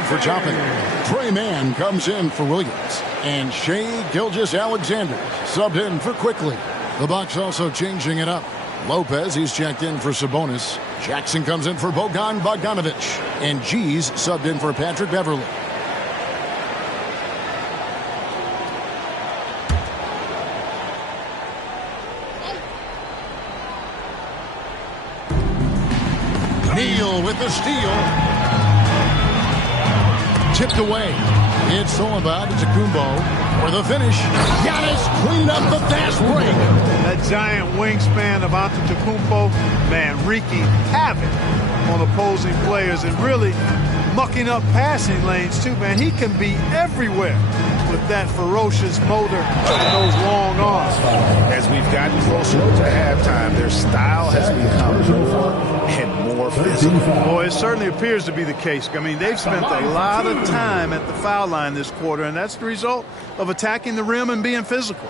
For Joppin. Trey Mann comes in for Williams. And Shai Gilgeous-Alexander subbed in for Quickly. The Bucks also changing it up. Lopez, he's checked in for Sabonis. Jackson comes in for Bogan Bogdanovich. And G's subbed in for Patrick Beverly. Neal with the steal. Tipped away. It's all about Antetokounmpo for the finish. Giannis cleaned up the fast break. That giant wingspan of Antetokounmpo, man, wreaking havoc on opposing players and really mucking up passing lanes too, man. He can be everywhere with that ferocious motor and those long arms. As we've gotten closer to halftime, their style has become more and more physical. Boy, it certainly appears to be the case. I mean, they've spent a lot of time at the foul line this quarter, and that's the result of attacking the rim and being physical.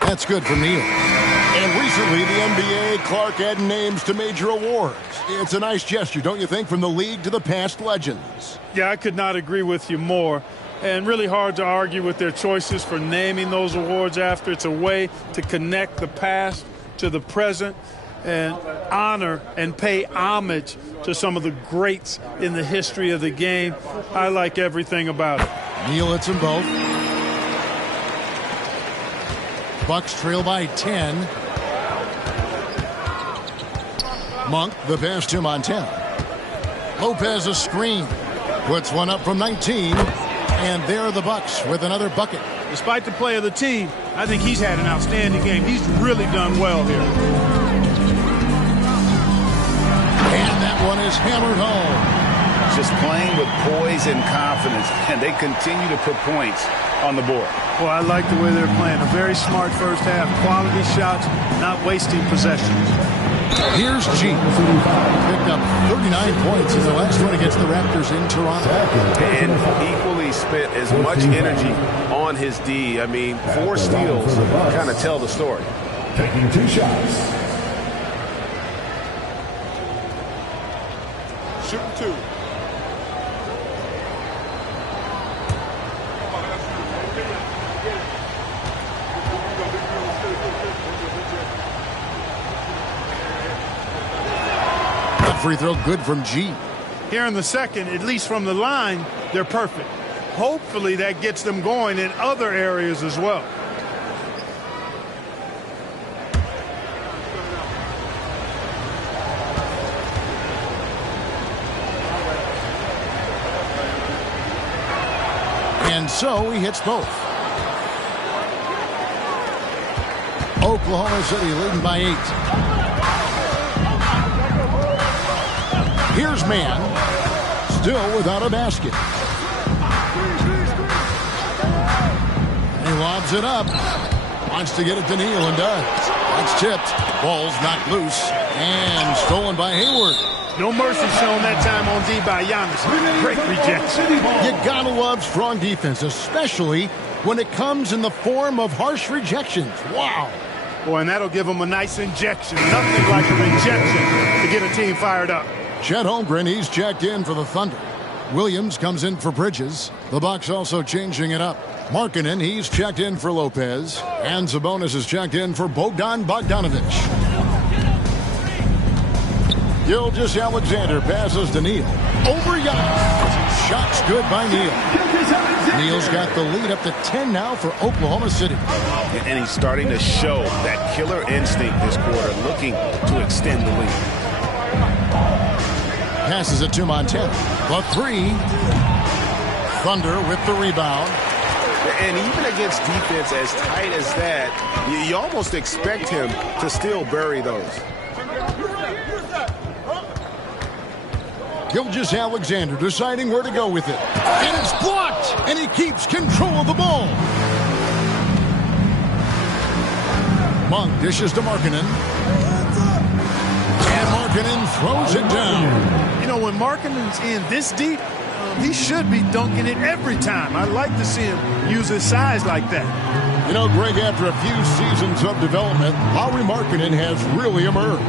That's good for Neal. And recently, the NBA, Clark added names to major awards. It's a nice gesture, don't you think, from the league to the past legends? Yeah, I could not agree with you more. And really hard to argue with their choices for naming those awards after. It's a way to connect the past to the present and honor and pay homage to some of the greats in the history of the game. I like everything about it. Neal hits them both. Bucks trail by 10. Monk, the pass to Montana. Lopez a screen. Puts one up from 19. And there are the Bucks with another bucket. Despite the play of the team, I think he's had an outstanding game. He's really done well here. And that one is hammered home. Just playing with poise and confidence, and they continue to put points on the board. Well, I like the way they're playing. A very smart first half. Quality shots, not wasting possessions. Here's G. Picked up 39 points in the last one against the Raptors in Toronto. And equally spent as much energy on his D. I mean, 4 steals kind of tell the story. Taking 2 shots. Shooting 2. Free throw good from G. Here in the second, at least from the line, they're perfect. Hopefully that gets them going in other areas as well. And so he hits both. Oklahoma City leading by 8. Here's Mann, still without a basket. He lobs it up. Wants to get it to Neal and does. That's tipped. Ball's knocked loose and stolen by Hayward. No mercy shown that time on D by Giannis. Great rejection. You gotta love strong defense, especially when it comes in the form of harsh rejections. Wow. Boy, and that'll give them a nice injection. Nothing like a rejection to get a team fired up. Chet Holmgren, he's checked in for the Thunder. Williams comes in for Bridges. The Bucks also changing it up. Markkanen, he's checked in for Lopez. And Sabonis is checked in for Bogdan Bogdanovic. Gilgeous Alexander passes to Neal. Over Giannis. Shots good by Neal. Neal's got the lead up to 10 now for Oklahoma City. And he's starting to show that killer instinct this quarter, looking to extend the lead. Passes it to Montana. The 3. Thunder with the rebound. And even against defense as tight as that, you almost expect him to still bury those. Gilgeous Alexander deciding where to go with it. And it's blocked! And he keeps control of the ball. Monk dishes to Markkanen. And Markkanen throws it down. You know, when Markkanen's in this deep, he should be dunking it every time. I'd like to see him use his size like that. You know, Greg, after a few seasons of development, Lauri Markkanen has really emerged.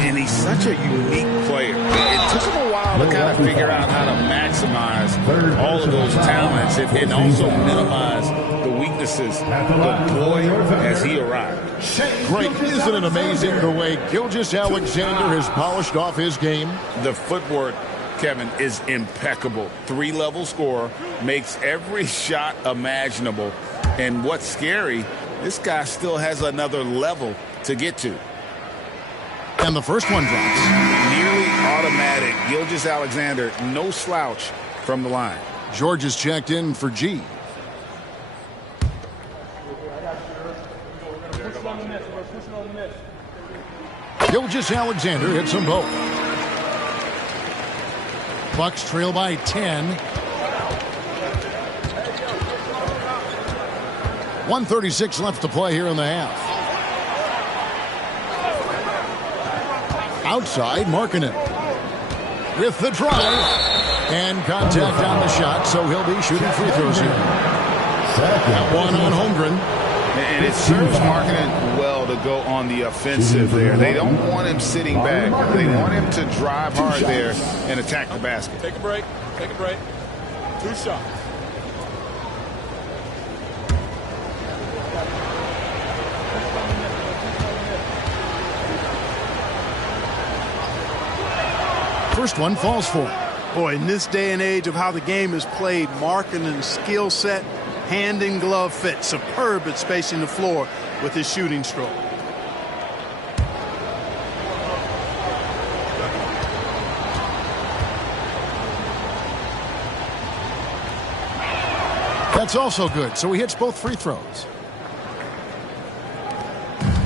And he's such a unique player. It took him a while to kind of figure out how to maximize all of those talents and also minimize the weaknesses. But boy, has he arrived. Greg, isn't it amazing the way Gilgeous Alexander has polished off his game? The footwork, Kevin, is impeccable. 3-level scorer, makes every shot imaginable. And what's scary, this guy still has another level to get to. And the first one drops. Nearly automatic. Gilgeous Alexander, no slouch from the line. George is checked in for G. Gilgeous Alexander hits them both. Bucks trail by 10. 1:36 left to play here in the half. Outside, Markkanen with the drive and contact on the shot, so he'll be shooting free throws here. That one on Holmgren. And it serves Markkanen well to go on the offensive there. They don't want him sitting back. They want him to drive hard there and attack the basket. Take a break. Take a break. 2 shots. First one falls for him. Boy, in this day and age of how the game is played, Markkanen's skill set, hand and glove fit, superb at spacing the floor with his shooting stroke. That's also good, so he hits both free throws.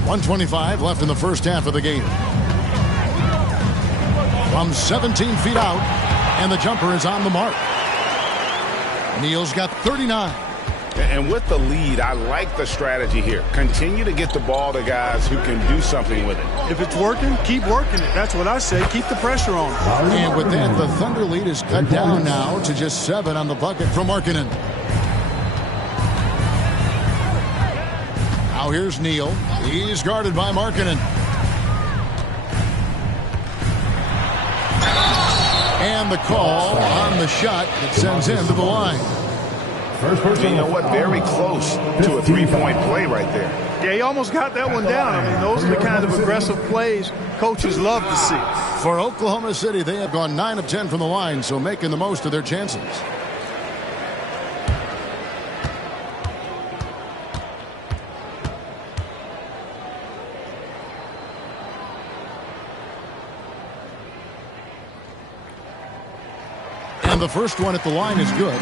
1:25 left in the first half of the game. From 17 feet out, and the jumper is on the mark. Neal's got 39. And with the lead, I like the strategy here. Continue to get the ball to guys who can do something with it. If it's working, keep working it. That's what I say. Keep the pressure on. And with that, the Thunder lead is cut down now to just 7 on the bucket from Markkanen. Now here's Neal. He's guarded by Markkanen. And the call on the shot that sends him to the line. First person, you know what? Very close to a three-point play right there. Yeah, he almost got that one down. I mean, those are the kind of aggressive plays coaches love to see. For Oklahoma City, they have gone 9 of 10 from the line, so making the most of their chances. And the first one at the line is good.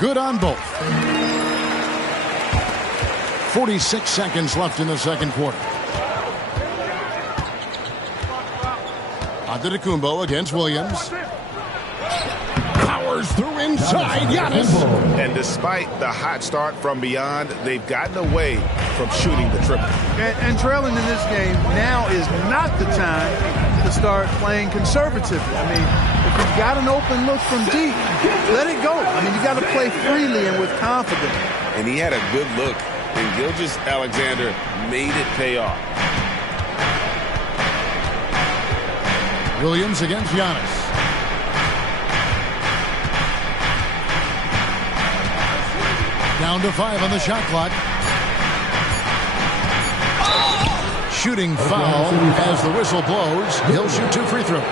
Good on both. 46 seconds left in the second quarter. Antetokounmpo against Williams. Powers through inside. Giannis. And despite the hot start from beyond, they've gotten away from shooting the triple. And trailing in this game now is not the time to start playing conservatively. I mean, if you've got an open look from deep, let it go. I mean, you got to play freely and with confidence. And he had a good look, and Gilgeous-Alexander made it pay off. Williams against Giannis. Down to 5 on the shot clock. Shooting foul as the whistle blows. He'll shoot 2 free throws.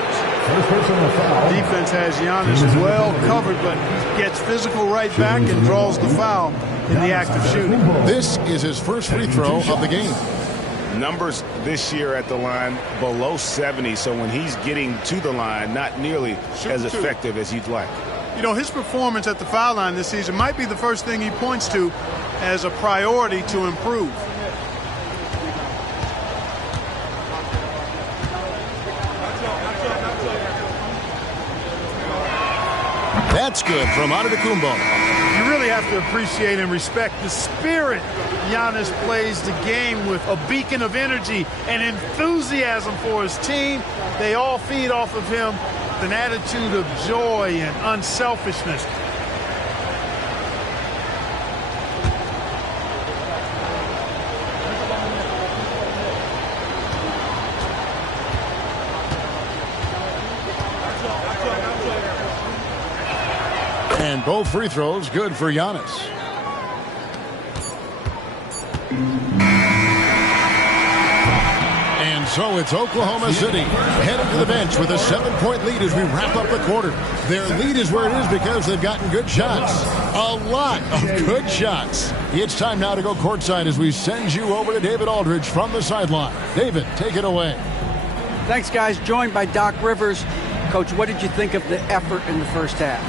Defense has Giannis well covered, but gets physical right back and draws the foul in the act of shooting. This is his first free throw of the game. Numbers this year at the line below 70, so when he's getting to the line, not nearly as effective as you'd like. You know, his performance at the foul line this season might be the first thing he points to as a priority to improve. That's good from Antetokounmpo. You really have to appreciate and respect the spirit Giannis plays the game with, a beacon of energy and enthusiasm for his team. They all feed off of him with an attitude of joy and unselfishness. And both free throws good for Giannis. And so it's Oklahoma City heading to the bench with a 7-point lead as we wrap up the quarter. Their lead is where it is because they've gotten good shots. A lot of good shots. It's time now to go courtside as we send you over to David Aldridge from the sideline. David, take it away. Thanks, guys. Joined by Doc Rivers. Coach, what did you think of the effort in the first half?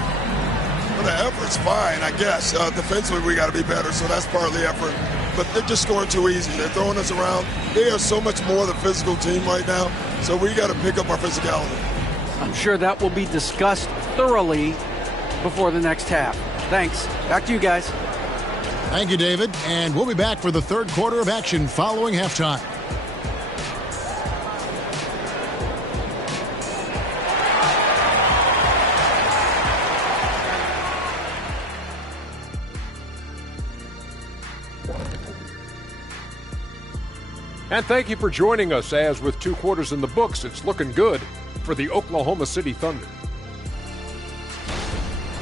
Well, the effort's fine, I guess. Defensively, we got to be better, so that's part of the effort. But they're just scoring too easy. They're throwing us around. They are so much more the physical team right now, so we got to pick up our physicality. I'm sure that will be discussed thoroughly before the next half. Thanks. Back to you guys. Thank you, David. And we'll be back for the third quarter of action following halftime. And thank you for joining us as with 2 quarters in the books, it's looking good for the Oklahoma City Thunder.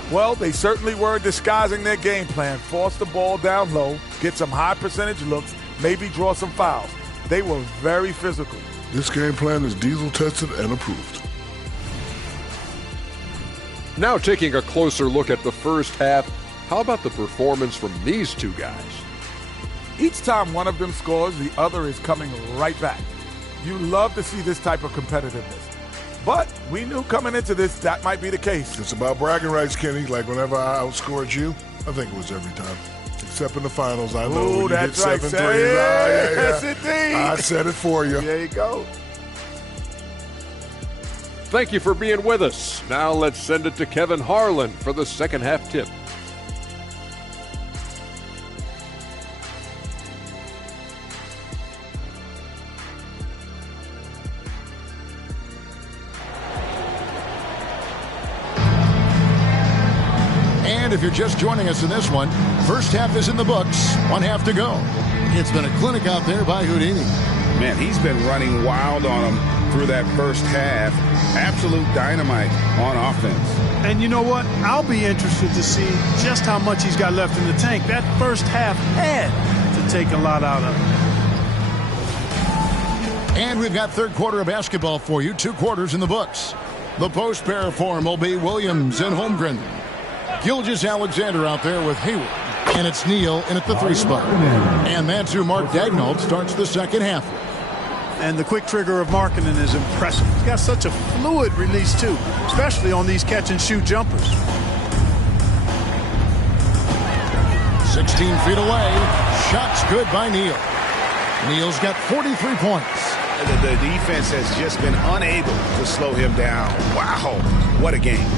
Well, they certainly were disguising their game plan. Force the ball down low, get some high percentage looks, maybe draw some fouls. They were very physical. This game plan is diesel tested and approved. Now taking a closer look at the first half, how about the performance from these 2 guys? Each time one of them scores, the other is coming right back. You love to see this type of competitiveness. But we knew coming into this that might be the case. It's about bragging rights, Kenny. Like whenever I outscored you, I think it was every time. Except in the finals, I know when you hit 7 threes. Yes, indeed. I said it for you. There you go. Thank you for being with us. Now let's send it to Kevin Harlan for the second half tip. And if you're just joining us in this one, first half is in the books. 1 half to go. It's been a clinic out there by Houdini. Man, he's been running wild on him through that first half. Absolute dynamite on offense. And you know what? I'll be interested to see just how much he's got left in the tank. That first half had to take a lot out of him. And we've got third quarter of basketball for you. 2 quarters in the books. The post pair form will be Williams and Holmgren. Gilgeous-Alexander out there with Hayward. And it's Neal in at the 3 spot. And that's who Mark Daigneault starts the second half with. And the quick trigger of Markkanen is impressive. He's got such a fluid release, too, especially on these catch-and-shoot jumpers. 16 feet away. Shots good by Neal. Neal's got 43 points. The defense has just been unable to slow him down. Wow, what a game.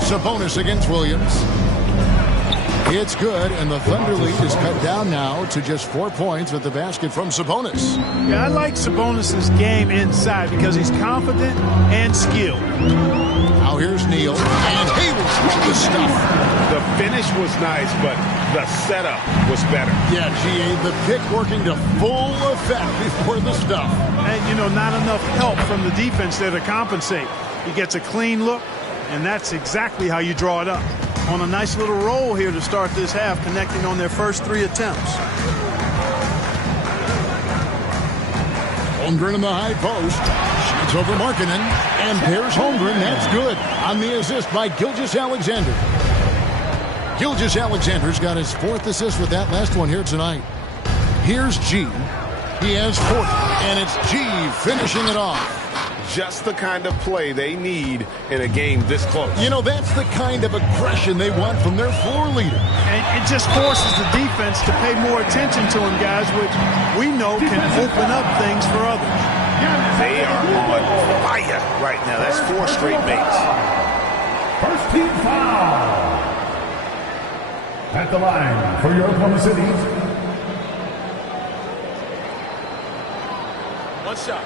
Sabonis against Williams. It's good, and the Thunder lead is cut down now to just 4 points with the basket from Sabonis. Yeah, I like Sabonis' game inside because he's confident and skilled. Now here's Neal, and he was with the stuff. The finish was nice, but the setup was better. Yeah, GA, the pick working to full effect before the stuff. And, you know, not enough help from the defense there to compensate. He gets a clean look, and that's exactly how you draw it up. On a nice little roll here to start this half, connecting on their first 3 attempts. Holmgren in the high post. Shoots over Markkanen. And there's Holmgren. That's good. On the assist by Gilgeous-Alexander. Gilgeous-Alexander's got his 4th assist with that last one here tonight. Here's G. He has 40. And it's G finishing it off. Just the kind of play they need in a game this close. You know, that's the kind of aggression they want from their floor leader. And it just forces the defense to pay more attention to him, guys, which we know can open up things for others. They are on fire right now. That's 4 straight makes. First team foul. At the line for your Oklahoma City. 1 shot.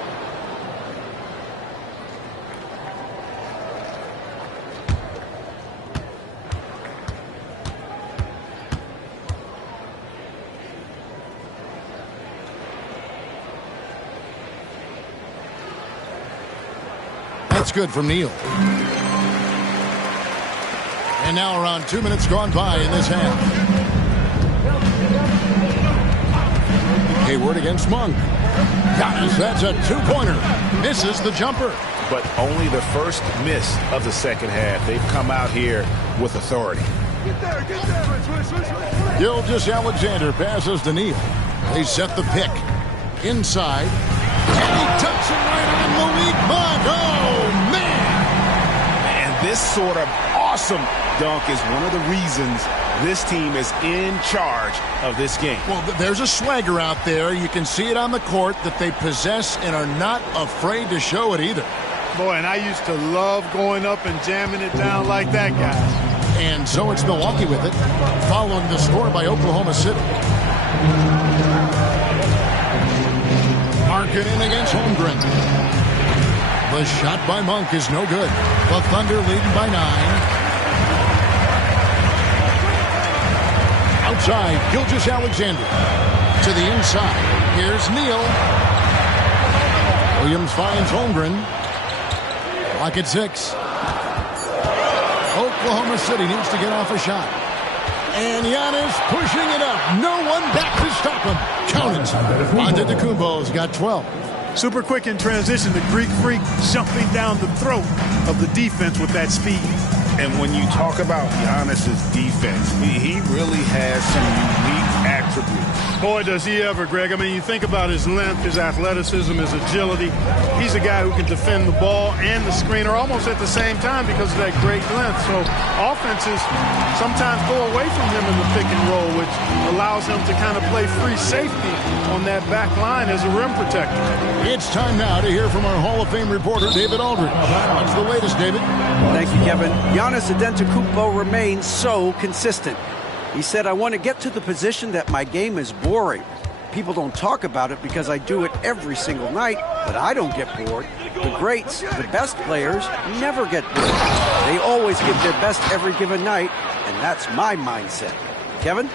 That's good from Neal. And now around 2 minutes gone by in this half. Hayward against Monk. Giannis, that's a 2-pointer. Misses the jumper. But only the first miss of the second half. They've come out here with authority. Get there. Switch. Gilgeous-Alexander passes to Neal. They set the pick. Inside. And he dumps it right on Malik Monk. Oh, man. And this sort of awesome dunk is one of the reasons this team is in charge of this game. Well, there's a swagger out there. You can see it on the court that they possess and are not afraid to show it either. Boy, and I used to love going up and jamming it down like that, guys. And so it's Milwaukee with it, following the score by Oklahoma City. Markkanen against Holmgren. The shot by Monk is no good. The Thunder leading by 9. Outside, Gilgeous-Alexander. To the inside. Here's Neal. Williams finds Holmgren. Clock at 6. Oklahoma City needs to get off a shot. And Giannis pushing it up. No one back to stop him. Count it. Antetokounmpo's got 12. Super quick in transition. The Greek freak jumping down the throat of the defense with that speed. And when you talk about Giannis's defense, he really has some unique attributes. Boy, does he ever, Greg. I mean, you think about his length, his athleticism, his agility. He's a guy who can defend the ball and the screener almost at the same time because of that great length. So offenses sometimes go away from him in the pick and roll, which allows him to kind of play free safety on that back line as a rim protector. It's time now to hear from our Hall of Fame reporter, David Aldridge. What's the latest, David? Thank you, Kevin. Giannis Antetokounmpo remains so consistent. He said, I want to get to the position that my game is boring. People don't talk about it because I do it every single night, but I don't get bored. The greats, the best players, never get bored. They always give their best every given night, and that's my mindset. Kevin?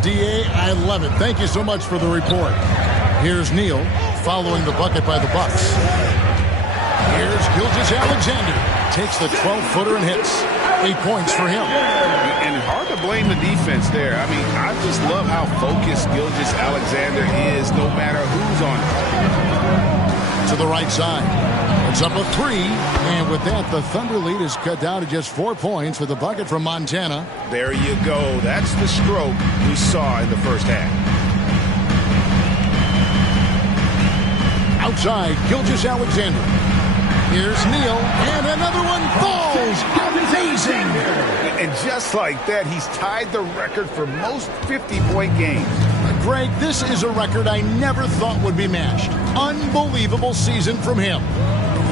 D.A., I love it. Thank you so much for the report. Here's Neal following the bucket by the Bucks. Here's Gilgeous-Alexander. Takes the 12-footer and hits. 8 points for him. And hard to blame the defense there. I mean, I just love how focused Gilgeous-Alexander is no matter who's on him. To the right side. It's up a 3. And with that, the Thunder lead is cut down to just 4 points with the bucket from Montana. There you go. That's the stroke we saw in the first half. Outside, Gilgeous-Alexander. Here's Neal, and another one falls. Amazing. And just like that, he's tied the record for most 50-point games. Greg, this is a record I never thought would be matched. Unbelievable season from him.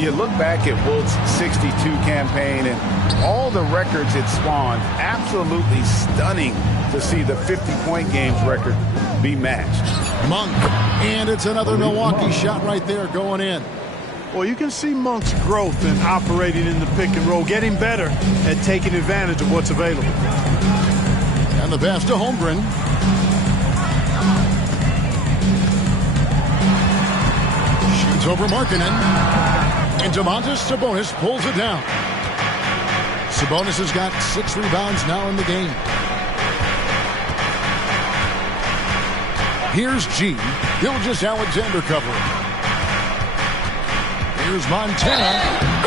You look back at Wilt's 62 campaign and all the records it spawned, absolutely stunning to see the 50-point games record be matched. Monk, and it's another Milwaukee shot right there going in. Well, you can see Monk's growth in operating in the pick and roll, getting better at taking advantage of what's available. And the pass to Holmgren. Shoots over Markkanen. And Domantas Sabonis pulls it down. Sabonis has got 6 rebounds now in the game. Here's G. Gilgeous-Alexander covering. Here's Montana,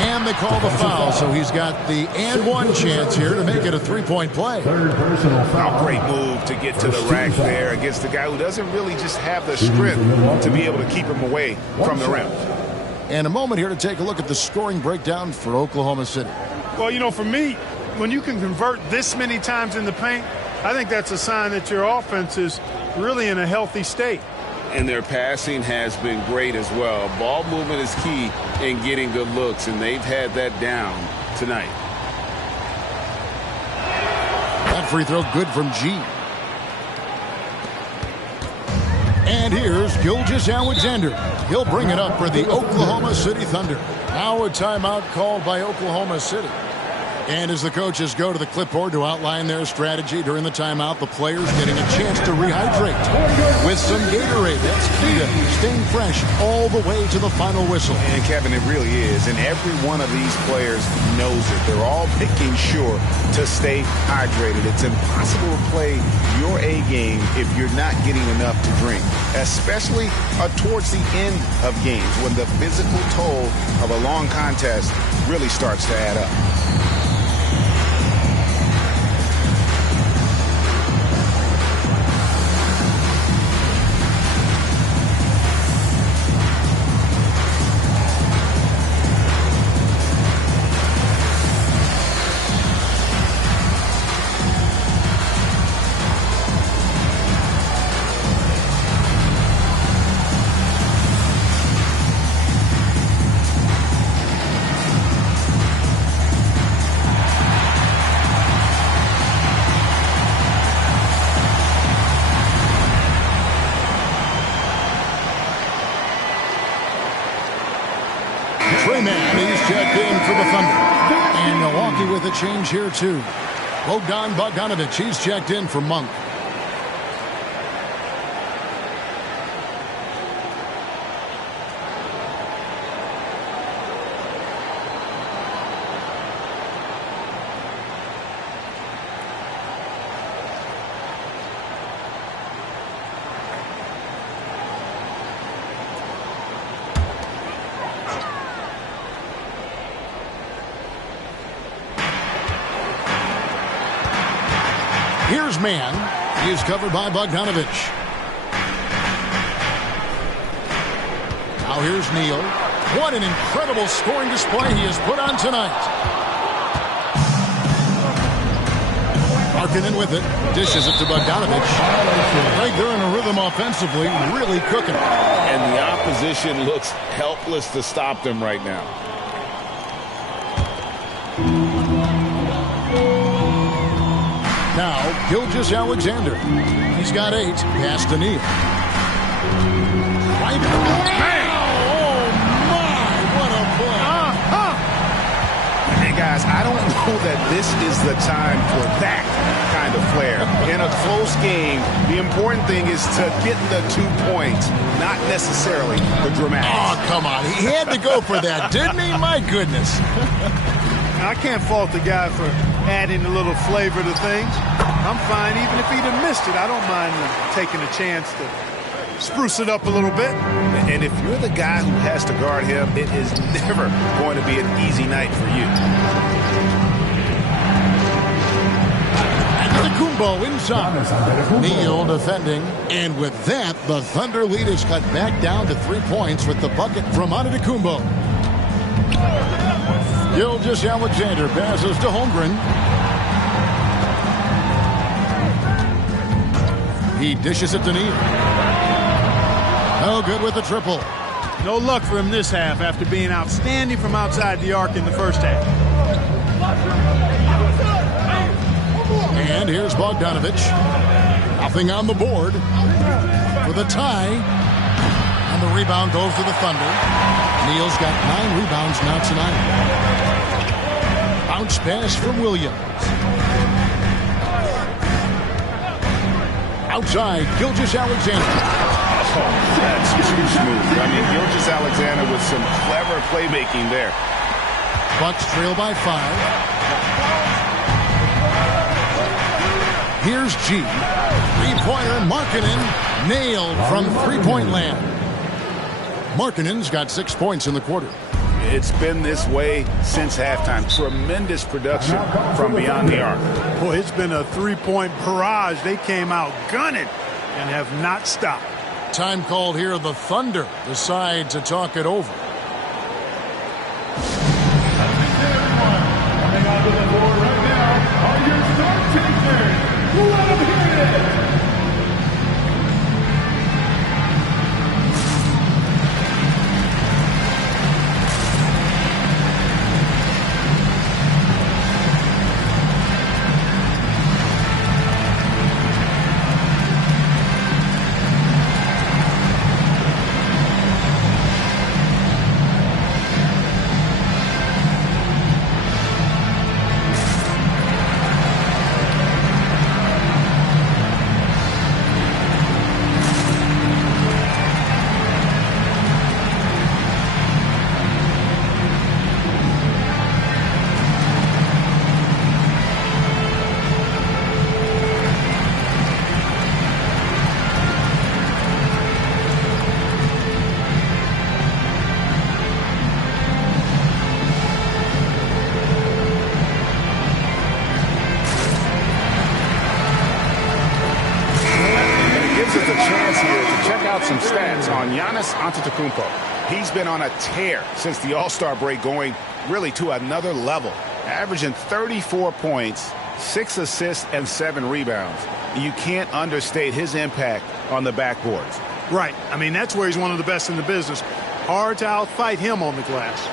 and they call the foul, so he's got the and one chance here to make it a 3-point play. Third personal foul. Great move to get to the rack there against a guy who doesn't really just have the strength to be able to keep him away from the rim. And a moment here to take a look at the scoring breakdown for Oklahoma City. Well, you know, for me, when you can convert this many times in the paint, I think that's a sign that your offense is really in a healthy state. And their passing has been great as well. Ball movement is key in getting good looks, and they've had that down tonight. That free throw good from G. And here's Gilgeous-Alexander. He'll bring it up for the Oklahoma City Thunder. Now a timeout called by Oklahoma City. And as the coaches go to the clipboard to outline their strategy during the timeout, the players getting a chance to rehydrate with some Gatorade. That's key to staying fresh all the way to the final whistle. And Kevin, it really is. And every one of these players knows it. They're all making sure to stay hydrated. It's impossible to play your A game if you're not getting enough to drink, especially towards the end of games when the physical toll of a long contest really starts to add up. He's checked in for the Thunder. And Milwaukee with a change here, too. Bogdan Bogdanovic, he's checked in for Monk. Here's man. He's covered by Bogdanovich. Now here's Neal. What an incredible scoring display he has put on tonight. Markkanen with it. Dishes it to Bogdanovich. Right, they're in a rhythm offensively, really cooking. And the opposition looks helpless to stop them right now. Now, Gilgeous-Alexander. He's got 8. Pass to Neal. Right. Oh, my. What a play. Hey, guys, I don't know that this is the time for that kind of flair. In a close game, the important thing is to get the 2 points, not necessarily the dramatics. Oh, come on. He had to go for that, didn't he? My goodness. I can't fault the guy for adding a little flavor to things. I'm fine. Even if he'd have missed it, I don't mind taking a chance to spruce it up a little bit. And if you're the guy who has to guard him, it is never going to be an easy night for you. Antetokounmpo inside. Neal defending. And with that, the Thunder lead is cut back down to 3 points with the bucket from Antetokounmpo. Gilgeous-Alexander passes to Holmgren. He dishes it to Neal. No good with the triple. No luck for him this half after being outstanding from outside the arc in the first half. And here's Bogdanovich. Nothing on the board for the tie. And the rebound goes to the Thunder. Neal's got 9 rebounds now tonight. Bounce pass from Williams. Outside, Gilgeous-Alexander. Oh, that's too smooth. I mean, Gilgeous-Alexander with some clever playmaking there. Bucks trail by 5. Here's G. Three-pointer, Markkanen, nailed from three-point land. Markkanen's got 6 points in the quarter. It's been this way since halftime. Tremendous production from beyond the arc. Boy, it's been a three-point barrage. They came out gunning and have not stopped. Time called here. The Thunder decide to talk it over. Coming onto the board right now are your start takers. Let them hear it. Some stats on Giannis Antetokounmpo. He's been on a tear since the All-Star break, going really to another level, averaging 34 points, 6 assists, and 7 rebounds. You can't understate his impact on the backboards. Right. I mean, that's where he's one of the best in the business. Hard to outfight him on the glass.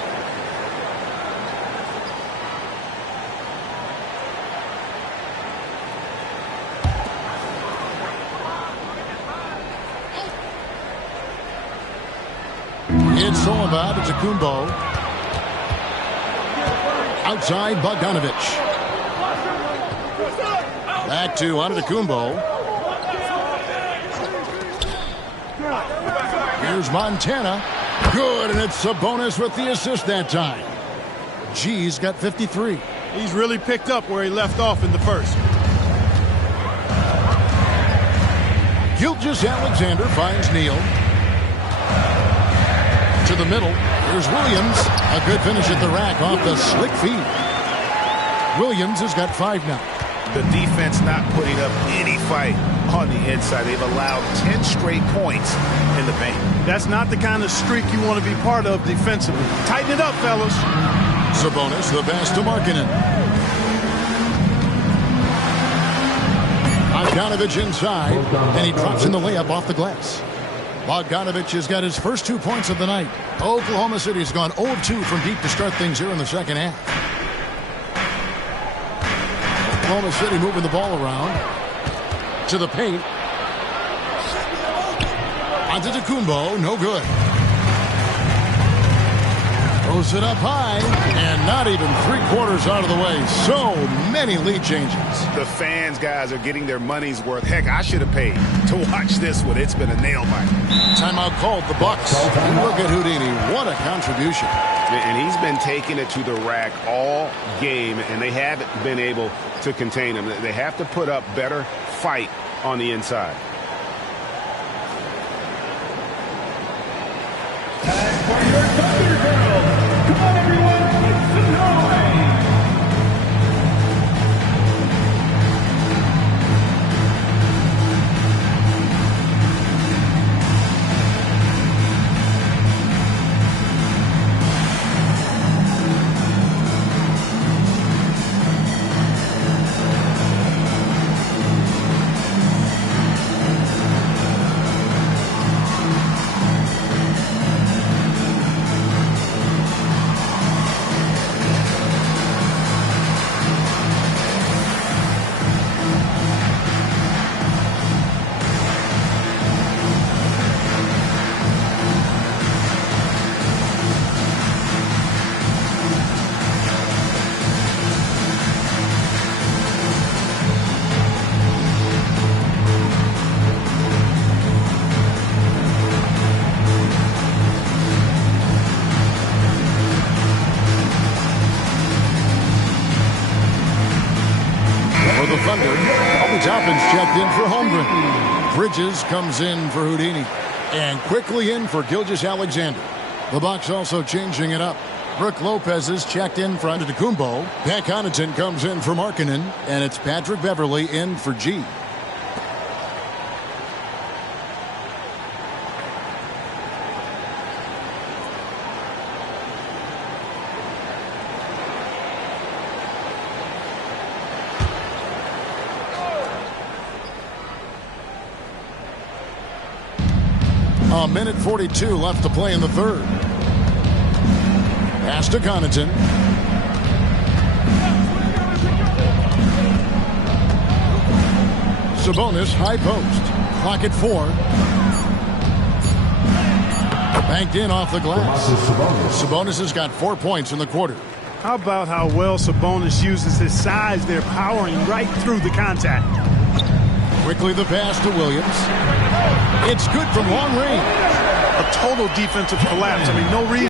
It's Solomon to Antetokounmpo. Outside, Bogdanovich. Back to Antetokounmpo. Here's Montana. Good, and it's Sabonis with the assist that time. G's got 53. He's really picked up where he left off in the first. Gilgeous-Alexander finds Neal. To the middle. Here's Williams. A good finish at the rack off the slick feed. Williams has got 5 now. the defense not putting up any fight on the inside. They've allowed 10 straight points in the paint. That's not the kind of streak you want to be part of defensively. Tighten it up, fellas. Sabonis, the pass to Markkanen. Bogdanovich inside, and he drops in the layup off the glass. Bogdanovich has got his first 2 points of the night. Oklahoma City has gone 0 of 2 from deep to start things here in the second half. Oklahoma City moving the ball around to the paint. Antetokounmpo, no good. Throws it up high, and not even 3/4 out of the way. So many lead changes. The fans, guys, are getting their money's worth. Heck, I should have paid to watch this one. It's been a nail biter. Timeout called, the Bucks. Look at Houdini. What a contribution. And he's been taking it to the rack all game, and they haven't been able to contain him. They have to put up better fight on the inside. Come on, everyone, make some noise! Checked in for Holmgren. Bridges comes in for Houdini. And quickly in for Gilgeous-Alexander. The Bucks also changing it up. Brook Lopez is checked in for Antetokounmpo. Pat Connaughton comes in for Markkanen. And it's Patrick Beverley in for G. A minute 42 left to play in the third. Pass to Connaughton. Sabonis, high post. Clock at 4. Banked in off the glass. Sabonis has got 4 points in the quarter. How about how well Sabonis uses his size there, powering right through the contact. Quickly the pass to Williams. It's good from long range. A total defensive collapse. I mean, no reason.